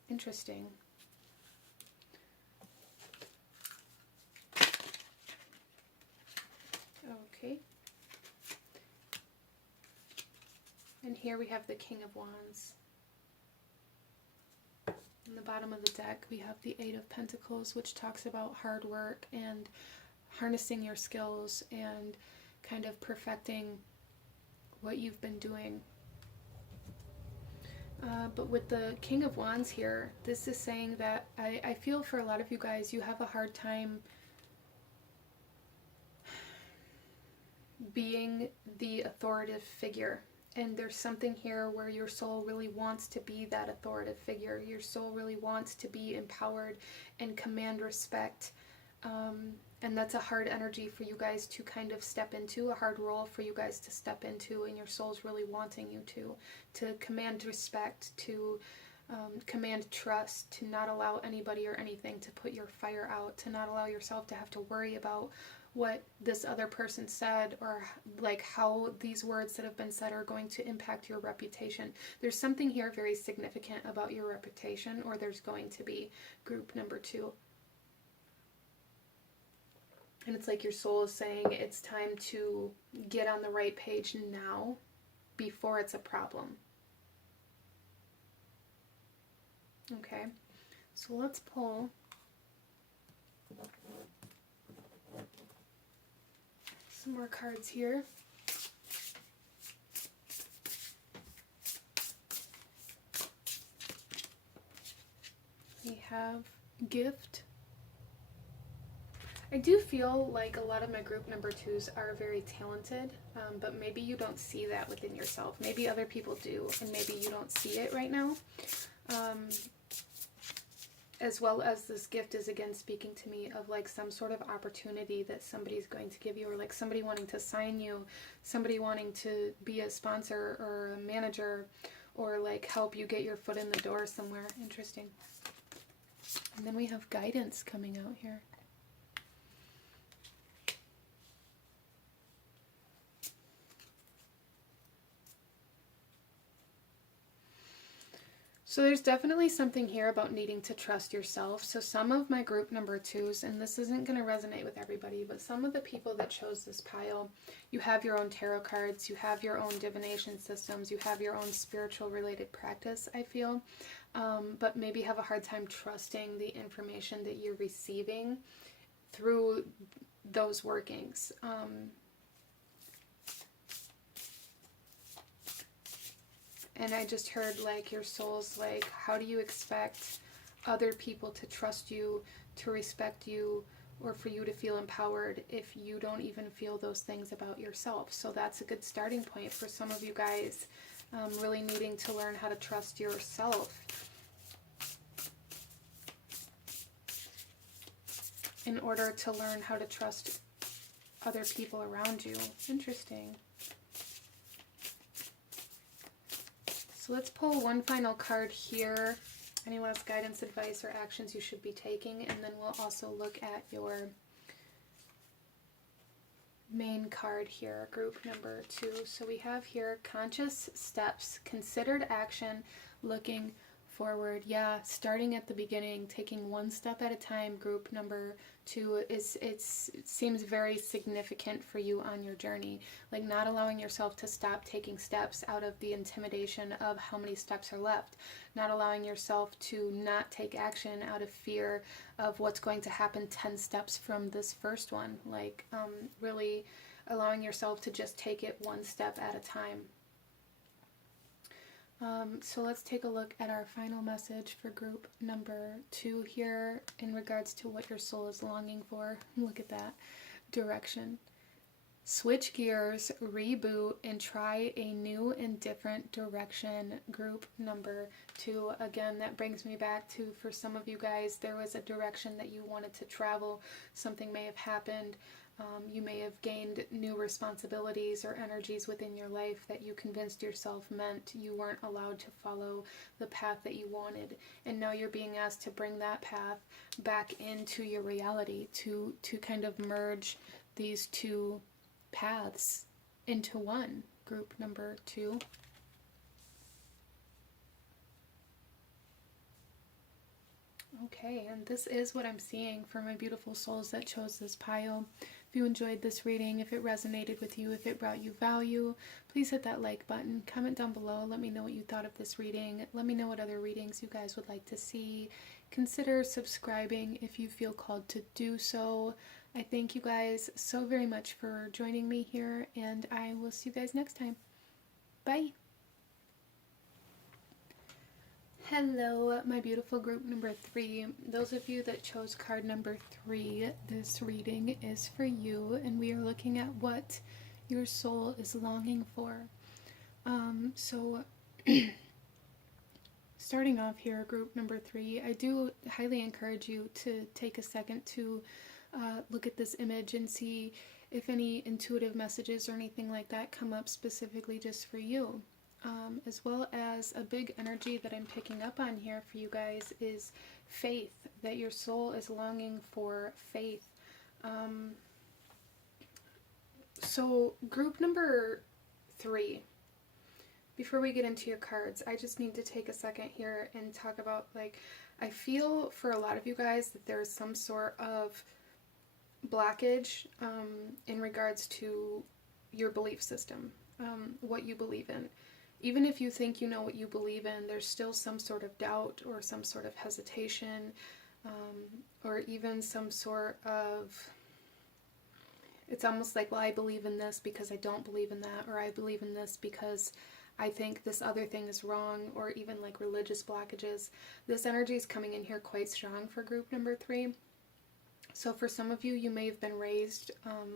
Interesting. Okay. And here we have the King of Wands. In the bottom of the deck, we have the Eight of Pentacles, which talks about hard work and harnessing your skills and kind of perfecting what you've been doing. But with the King of Wands here, this is saying that I feel for a lot of you guys, you have a hard time being the authoritative figure. And there's something here where your soul really wants to be that authoritative figure. Your soul really wants to be empowered and command respect. And that's a hard energy for you guys to kind of step into, a hard role for you guys to step into. And your soul's really wanting you to command respect, to command trust, to not allow anybody or anything to put your fire out, to not allow yourself to have to worry about what this other person said, or like how these words that have been said are going to impact your reputation. There's something here very significant about your reputation, or there's going to be, group number 2. And it's like your soul is saying it's time to get on the right page now before it's a problem. Okay, so let's pull some more cards here. We have gift. I do feel like a lot of my group number 2s are very talented, but maybe you don't see that within yourself. Maybe other people do, and maybe you don't see it right now. As well as this gift is again speaking to me of like some sort of opportunity that somebody's going to give you, or like somebody wanting to sign you, somebody wanting to be a sponsor or a manager, or like help you get your foot in the door somewhere. Interesting. And then we have guidance coming out here. So there's definitely something here about needing to trust yourself. So some of my group number 2s, and this isn't going to resonate with everybody, but some of the people that chose this pile, you have your own tarot cards, you have your own divination systems, you have your own spiritual related practice, I feel, but maybe have a hard time trusting the information that you're receiving through those workings. And I just heard like your soul's like, how do you expect other people to trust you, to respect you, or for you to feel empowered if you don't even feel those things about yourself? So that's a good starting point for some of you guys, really needing to learn how to trust yourself in order to learn how to trust other people around you. Interesting. So let's pull one final card here. Any last guidance, advice, or actions you should be taking, and then we'll also look at your main card here, group number 2. So we have here conscious steps, considered action, looking forward. Yeah, starting at the beginning, taking one step at a time. Group number 2 it seems very significant for you on your journey. Like not allowing yourself to stop taking steps out of the intimidation of how many steps are left. Not allowing yourself to not take action out of fear of what's going to happen 10 steps from this first one. Like really allowing yourself to just take it one step at a time. So let's take a look at our final message for group number 2 here in regards to what your soul is longing for. Look at that. Direction. Switch gears, reboot, and try a new and different direction. Group number 2. Again, that brings me back to, for some of you guys, there was a direction that you wanted to travel. Something may have happened. You may have gained new responsibilities or energies within your life that you convinced yourself meant you weren't allowed to follow the path that you wanted. And now you're being asked to bring that path back into your reality, to kind of merge these two paths into one. Group number 2. Okay, and this is what I'm seeing for my beautiful souls that chose this pile. If you enjoyed this reading, if it resonated with you, if it brought you value, please hit that like button. Comment down below. Let me know what you thought of this reading. Let me know what other readings you guys would like to see. Consider subscribing if you feel called to do so. I thank you guys so very much for joining me here, and I will see you guys next time. Bye! Hello, my beautiful group number 3. Those of you that chose card number 3, this reading is for you, and we are looking at what your soul is longing for. Starting off here, group number 3, I do highly encourage you to take a second to look at this image and see if any intuitive messages or anything like that come up specifically just for you. As well as a big energy that I'm picking up on here for you guys is faith, that your soul is longing for faith. So group number 3, before we get into your cards, I just need to take a second here and talk about, like, I feel for a lot of you guys that there is some sort of blockage in regards to your belief system, what you believe in. Even if you think you know what you believe in, there's still some sort of doubt or some sort of hesitation, or even some sort of, it's almost like, well, I believe in this because I don't believe in that, or I believe in this because I think this other thing is wrong, or even like religious blockages. This energy is coming in here quite strong for group number 3. So for some of you, you may have been raised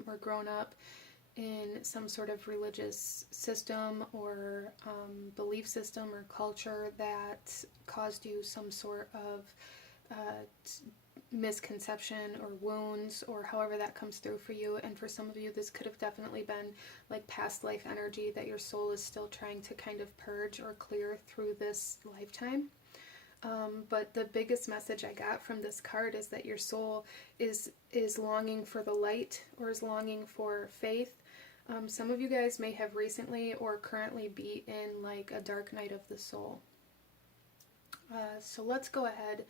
or grown up in some sort of religious system or belief system or culture that caused you some sort of misconception or wounds, or however that comes through for you. And for some of you, this could have definitely been like past life energy that your soul is still trying to kind of purge or clear through this lifetime. But the biggest message I got from this card is that your soul is longing for the light, or is longing for faith. Some of you guys may have recently or currently be in like a dark night of the soul. So let's go ahead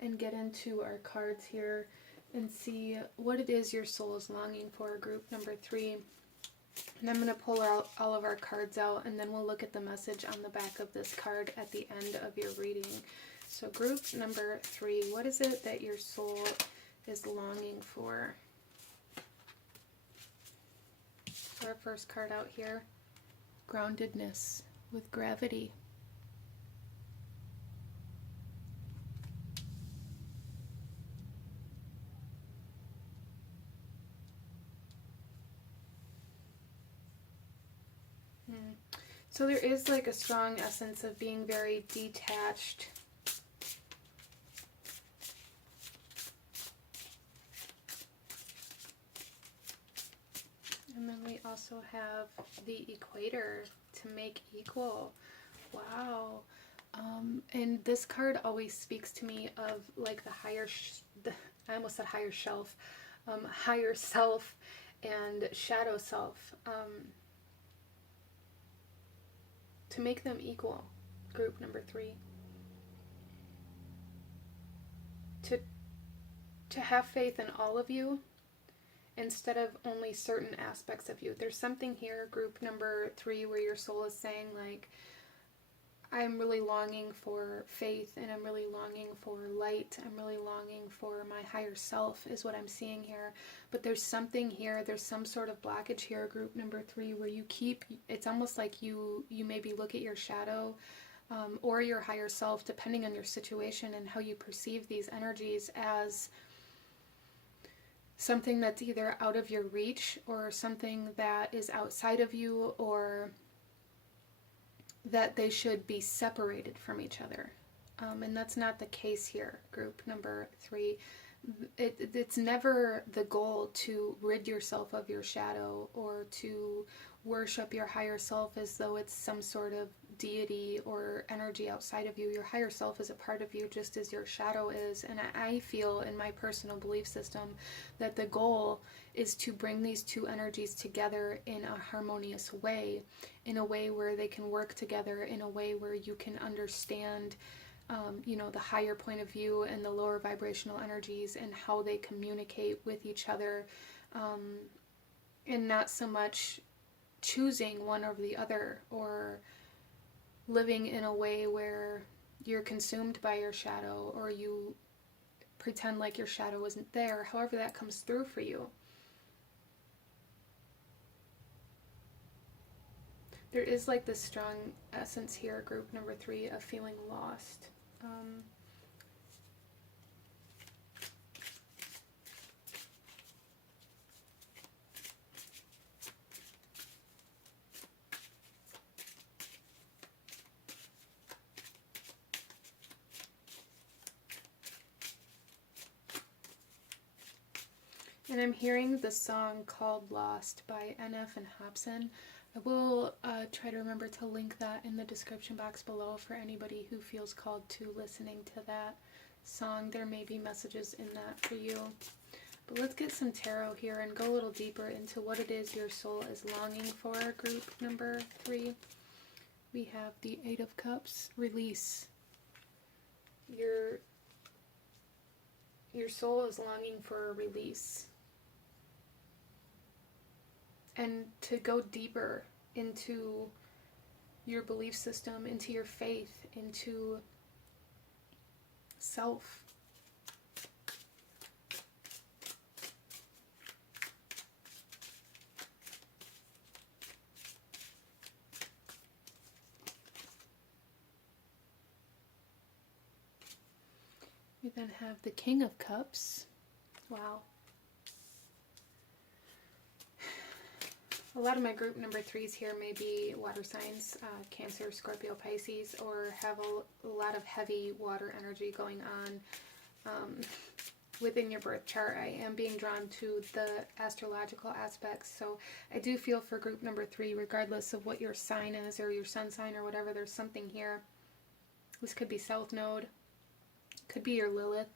and get into our cards here and see what it is your soul is longing for, group number 3. And I'm going to pull out all of our cards out, and then we'll look at the message on the back of this card at the end of your reading. So group number 3, what is it that your soul is longing for? So our first card out here, groundedness with gravity. So there is like a strong essence of being very detached. And then we also have the equator, to make equal. Wow. And this card always speaks to me of like the higher, I almost said higher shelf, higher self and shadow self. To make them equal, group number 3. to have faith in all of you instead of only certain aspects of you. There's something here, group number 3, where your soul is saying, like, I'm really longing for faith, and I'm really longing for light. I'm really longing for my higher self is what I'm seeing here. But there's something here, there's some sort of blockage here, group number 3, where you keep, it's almost like you maybe look at your shadow or your higher self, depending on your situation and how you perceive these energies, as something that's either out of your reach or something that is outside of you, or that they should be separated from each other. And that's not the case here, group number 3. It's never the goal to rid yourself of your shadow or to worship your higher self as though it's some sort of deity or energy outside of you. Your higher self is a part of you, just as your shadow is. And I feel, in my personal belief system, that the goal is to bring these two energies together in a harmonious way, in a way where they can work together, in a way where you can understand the higher point of view and the lower vibrational energies and how they communicate with each other, and not so much choosing one over the other, or living in a way where you're consumed by your shadow, or you pretend like your shadow isn't there, however that comes through for you. There is like this strong essence here, group number 3, of feeling lost. And I'm hearing the song called Lost by NF and Hobson. I will try to remember to link that in the description box below for anybody who feels called to listening to that song. There may be messages in that for you. But let's get some tarot here and go a little deeper into what it is your soul is longing for, group number 3. We have the 8 of Cups, release. Your soul is longing for a release. And to go deeper into your belief system, into your faith, into self. We then have the King of Cups. Wow. A lot of my group number 3s here may be water signs, Cancer, Scorpio, Pisces, or have a lot of heavy water energy going on within your birth chart. I am being drawn to the astrological aspects, so I do feel for group number 3, regardless of what your sign is or your sun sign or whatever, there's something here. This could be South Node, could be your Lilith.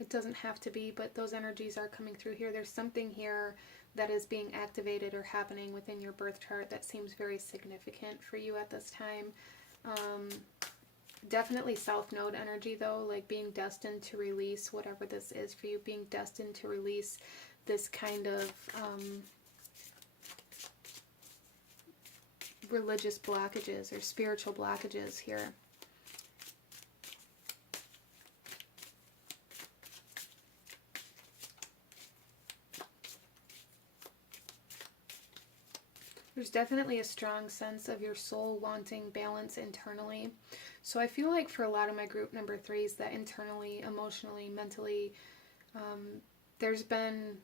It doesn't have to be, but those energies are coming through here. There's something here that is being activated or happening within your birth chart that seems very significant for you at this time. Definitely South Node energy though, like being destined to release whatever this is for you, being destined to release this kind of religious blockages or spiritual blockages here. There's definitely a strong sense of your soul wanting balance internally. So I feel like for a lot of my group number 3s that internally, emotionally, mentally, there's been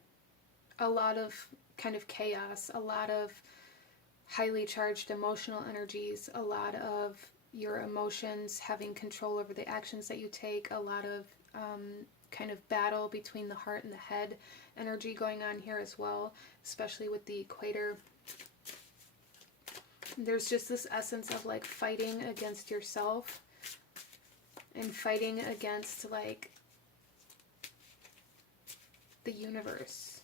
a lot of kind of chaos, a lot of highly charged emotional energies, a lot of your emotions having control over the actions that you take, a lot of kind of battle between the heart and the head energy going on here as well, especially with the equator. There's just this essence of like fighting against yourself and fighting against like the universe.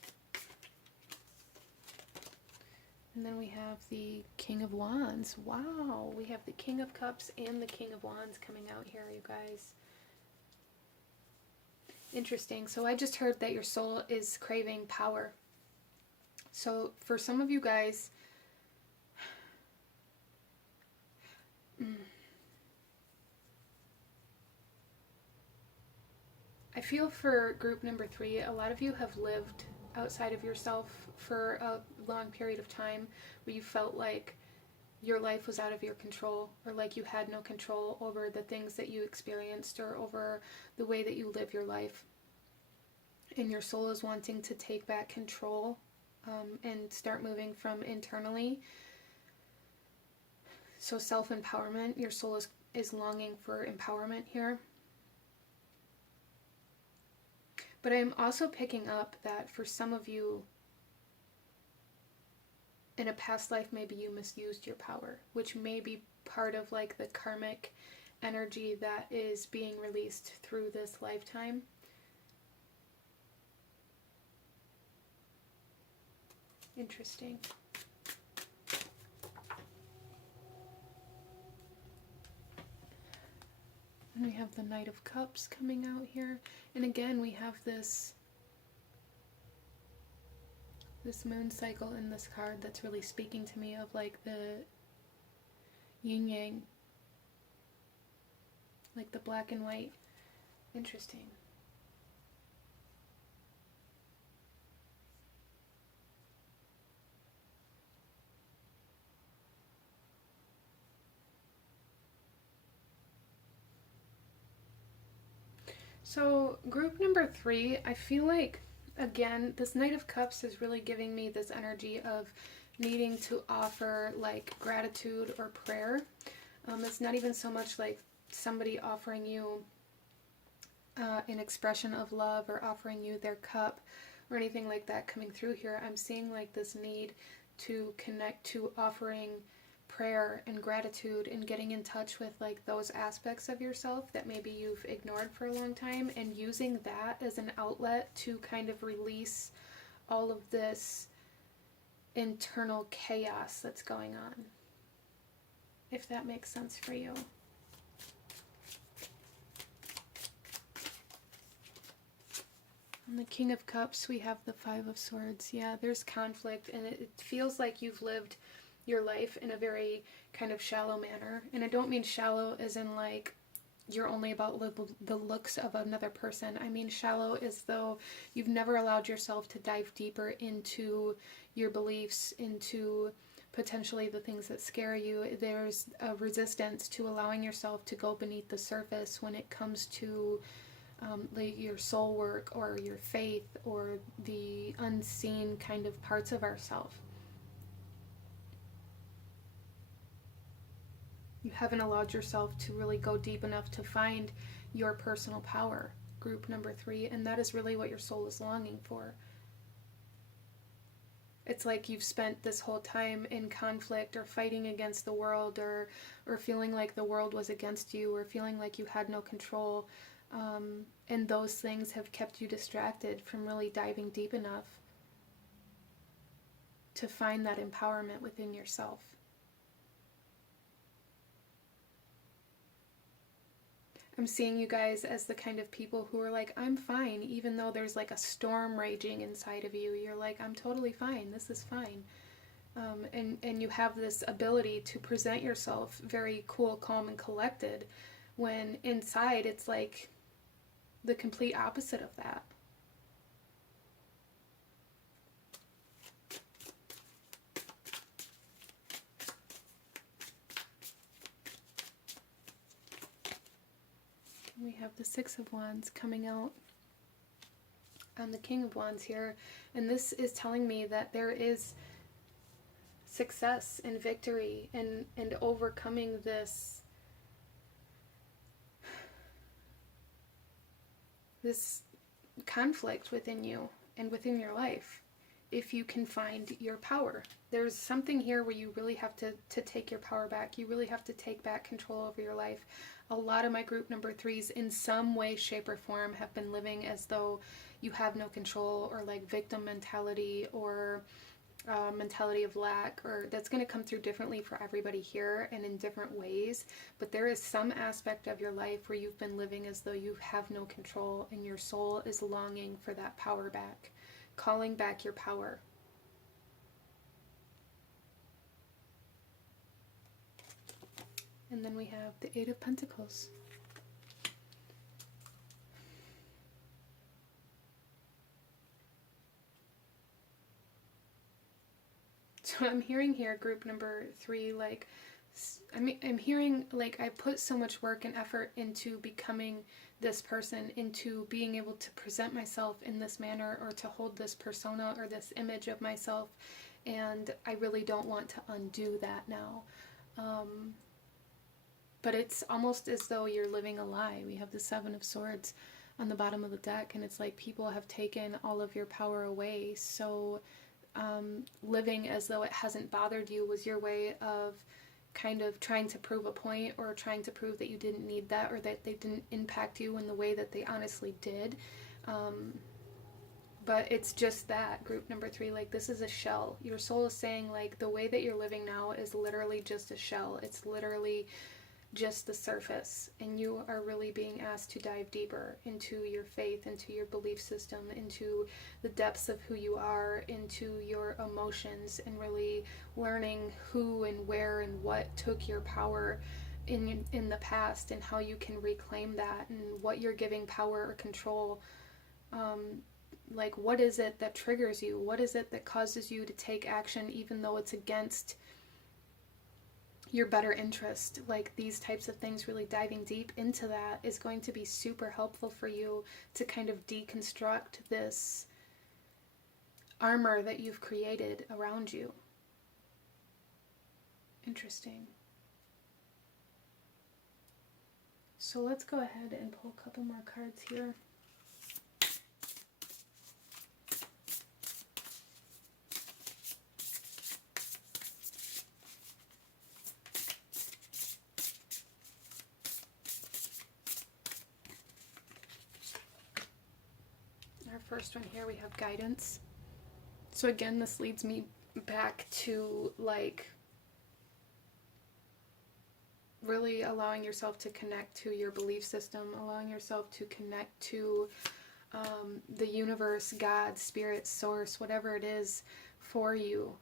And then we have the King of Wands. Wow, we have the King of Cups and the King of Wands coming out here, you guys. Interesting. So I just heard that your soul is craving power. So for some of you guys, I feel for group number 3, a lot of you have lived outside of yourself for a long period of time where you felt like your life was out of your control, or like you had no control over the things that you experienced or over the way that you live your life. And your soul is wanting to take back control and start moving from internally. So self-empowerment, your soul is longing for empowerment here. But I'm also picking up that for some of you, in a past life, maybe you misused your power, which may be part of like the karmic energy that is being released through this lifetime. Interesting. And we have the Knight of Cups coming out here. And again, we have this moon cycle in this card that's really speaking to me of like the yin yang, like the black and white. Interesting. So group number 3, I feel like, again, this Knight of Cups is really giving me this energy of needing to offer like gratitude or prayer. It's not even so much like somebody offering you an expression of love or offering you their cup or anything like that coming through here. I'm seeing like this need to connect to offering prayer and gratitude and getting in touch with like those aspects of yourself that maybe you've ignored for a long time, and using that as an outlet to kind of release all of this internal chaos that's going on, if that makes sense for you. On the King of Cups, we have the Five of Swords. Yeah, there's conflict, and it feels like you've lived your life in a very kind of shallow manner. And I don't mean shallow as in like you're only about the looks of another person. I mean shallow as though you've never allowed yourself to dive deeper into your beliefs, into potentially the things that scare you. There's a resistance to allowing yourself to go beneath the surface when it comes to like your soul work or your faith or the unseen kind of parts of ourselves. You haven't allowed yourself to really go deep enough to find your personal power, group number 3, and that is really what your soul is longing for. It's like you've spent this whole time in conflict or fighting against the world, or feeling like the world was against you, or feeling like you had no control, and those things have kept you distracted from really diving deep enough to find that empowerment within yourself. I'm seeing you guys as the kind of people who are like, I'm fine, even though there's like a storm raging inside of you. You're like, I'm totally fine. This is fine. And you have this ability to present yourself very cool, calm, and collected, when inside it's like the complete opposite of that. We have the Six of Wands coming out on the King of Wands here, and this is telling me that there is success and victory and overcoming this conflict within you and within your life, if you can find your power. There's something here where you really have to take your power back. You really have to take back control over your life. A lot of my group number 3s in some way, shape, or form have been living as though you have no control, or like victim mentality, or mentality of lack, or that's going to come through differently for everybody here and in different ways. But there is some aspect of your life where you've been living as though you have no control, and your soul is longing for that power back, calling back your power. And then we have the Eight of Pentacles. So I'm hearing here, group number 3, like, I'm hearing, like, I put so much work and effort into becoming this person, into being able to present myself in this manner, or to hold this persona or this image of myself, and I really don't want to undo that now. But it's almost as though you're living a lie. We have the Seven of Swords on the bottom of the deck, and it's like people have taken all of your power away. So living as though it hasn't bothered you was your way of kind of trying to prove a point, or trying to prove that you didn't need that, or that they didn't impact you in the way that they honestly did. But it's just that, group number 3, like, this is a shell. Your soul is saying, like, the way that you're living now is literally just a shell. It's literally just the surface, and you are really being asked to dive deeper into your faith, into your belief system, into the depths of who you are, into your emotions, and really learning who and where and what took your power in the past, and how you can reclaim that, and what you're giving power or control. Like, what is it that triggers you? What is it that causes you to take action even though it's against your better interest? Like, these types of things, really diving deep into that is going to be super helpful for you to kind of deconstruct this armor that you've created around you. Interesting. So let's go ahead and pull a couple more cards here. First one here, we have guidance. So again, this leads me back to, like, really allowing yourself to connect to your belief system, allowing yourself to connect to the universe, God, spirit, source, whatever it is for you.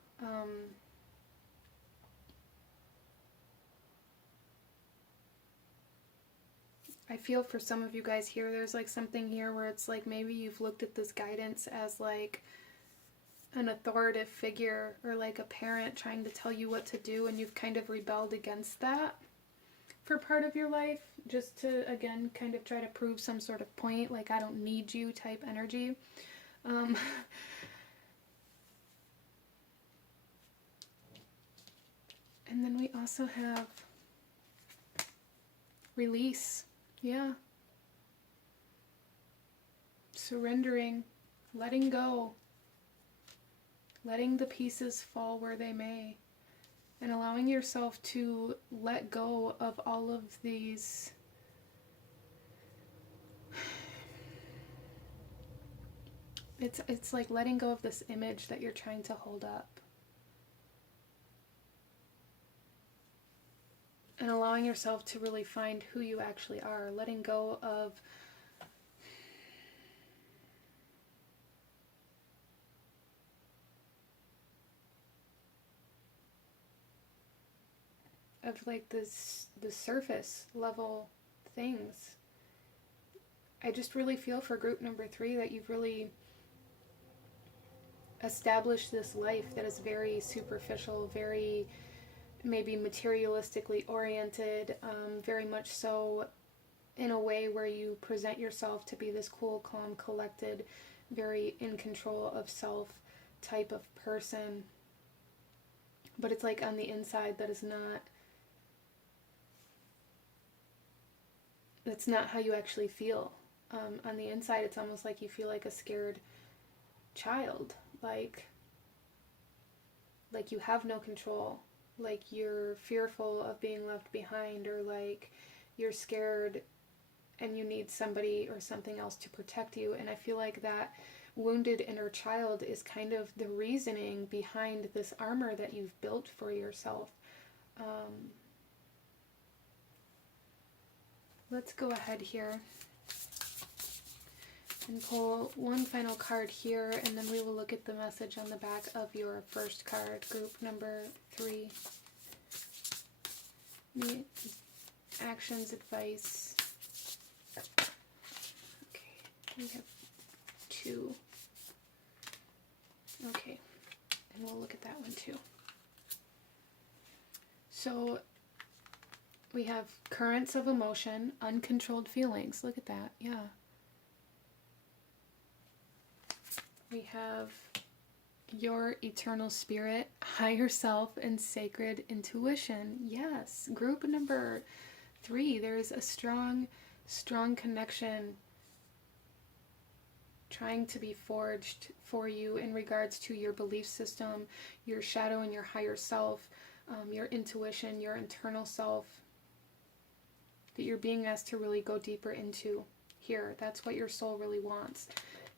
I feel for some of you guys here, there's like something here where it's like maybe you've looked at this guidance as like an authoritative figure, or like a parent trying to tell you what to do, and you've kind of rebelled against that for part of your life, just to, again, kind of try to prove some sort of point, like, I don't need you type energy. And then we also have release. Yeah. Surrendering, letting go, letting the pieces fall where they may, and allowing yourself to let go of all of these it's like letting go of this image that you're trying to hold up, and allowing yourself to really find who you actually are, letting go of like the surface level things. I just really feel for group number 3 that you've really established this life that is very superficial, very maybe materialistically oriented, very much so in a way where you present yourself to be this cool, calm, collected, very in control of self type of person. But it's like on the inside that's not how you actually feel. On the inside, it's almost like you feel like a scared child, like you have no control, like you're fearful of being left behind, or like you're scared and you need somebody or something else to protect you. And I feel like that wounded inner child is kind of the reasoning behind this armor that you've built for yourself. Let's go ahead here and pull one final card here, and then we will look at the message on the back of your first card, group number 3. Actions, advice. Okay, we have 2. Okay, and we'll look at that one too. So we have currents of emotion, uncontrolled feelings. Look at that, yeah. We have your eternal spirit, higher self, and sacred intuition. Yes, group number 3, there's a strong connection trying to be forged for you in regards to your belief system, your shadow and your higher self, your intuition, your internal self, that you're being asked to really go deeper into here. That's what your soul really wants.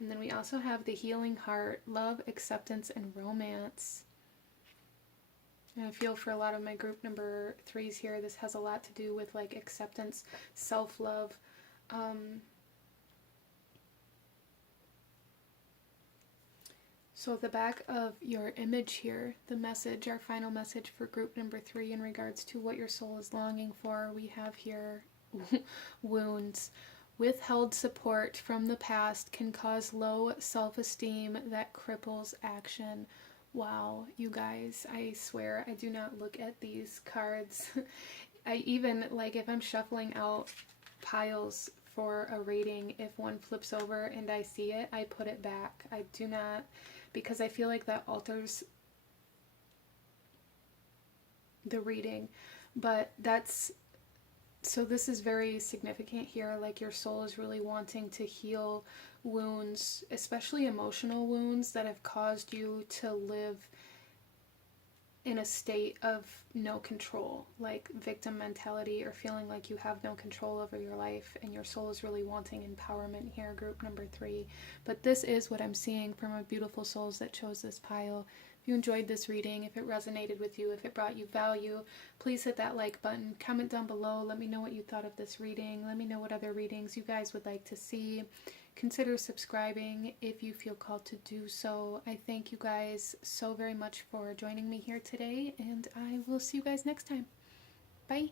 And then we also have the healing heart, love, acceptance, and romance. And I feel for a lot of my group number 3s here, this has a lot to do with like acceptance, self-love. So the back of your image here, the message, our final message for group number 3 in regards to what your soul is longing for, we have here wounds. Withheld support from the past can cause low self-esteem that cripples action. Wow, you guys, I swear I do not look at these cards. I even, like, if I'm shuffling out piles for a reading, if one flips over and I see it, I put it back. I do not, because I feel like that alters the reading. But that's, so this is very significant here. Like, your soul is really wanting to heal wounds, especially emotional wounds that have caused you to live in a state of no control, like victim mentality, or feeling like you have no control over your life, and your soul is really wanting empowerment here, group number 3. But this is what I'm seeing from my beautiful souls that chose this pile. If you enjoyed this reading, if it resonated with you, if it brought you value, please hit that like button, comment down below, let me know what you thought of this reading, let me know what other readings you guys would like to see. Consider subscribing if you feel called to do so. I thank you guys so very much for joining me here today, and I will see you guys next time. Bye!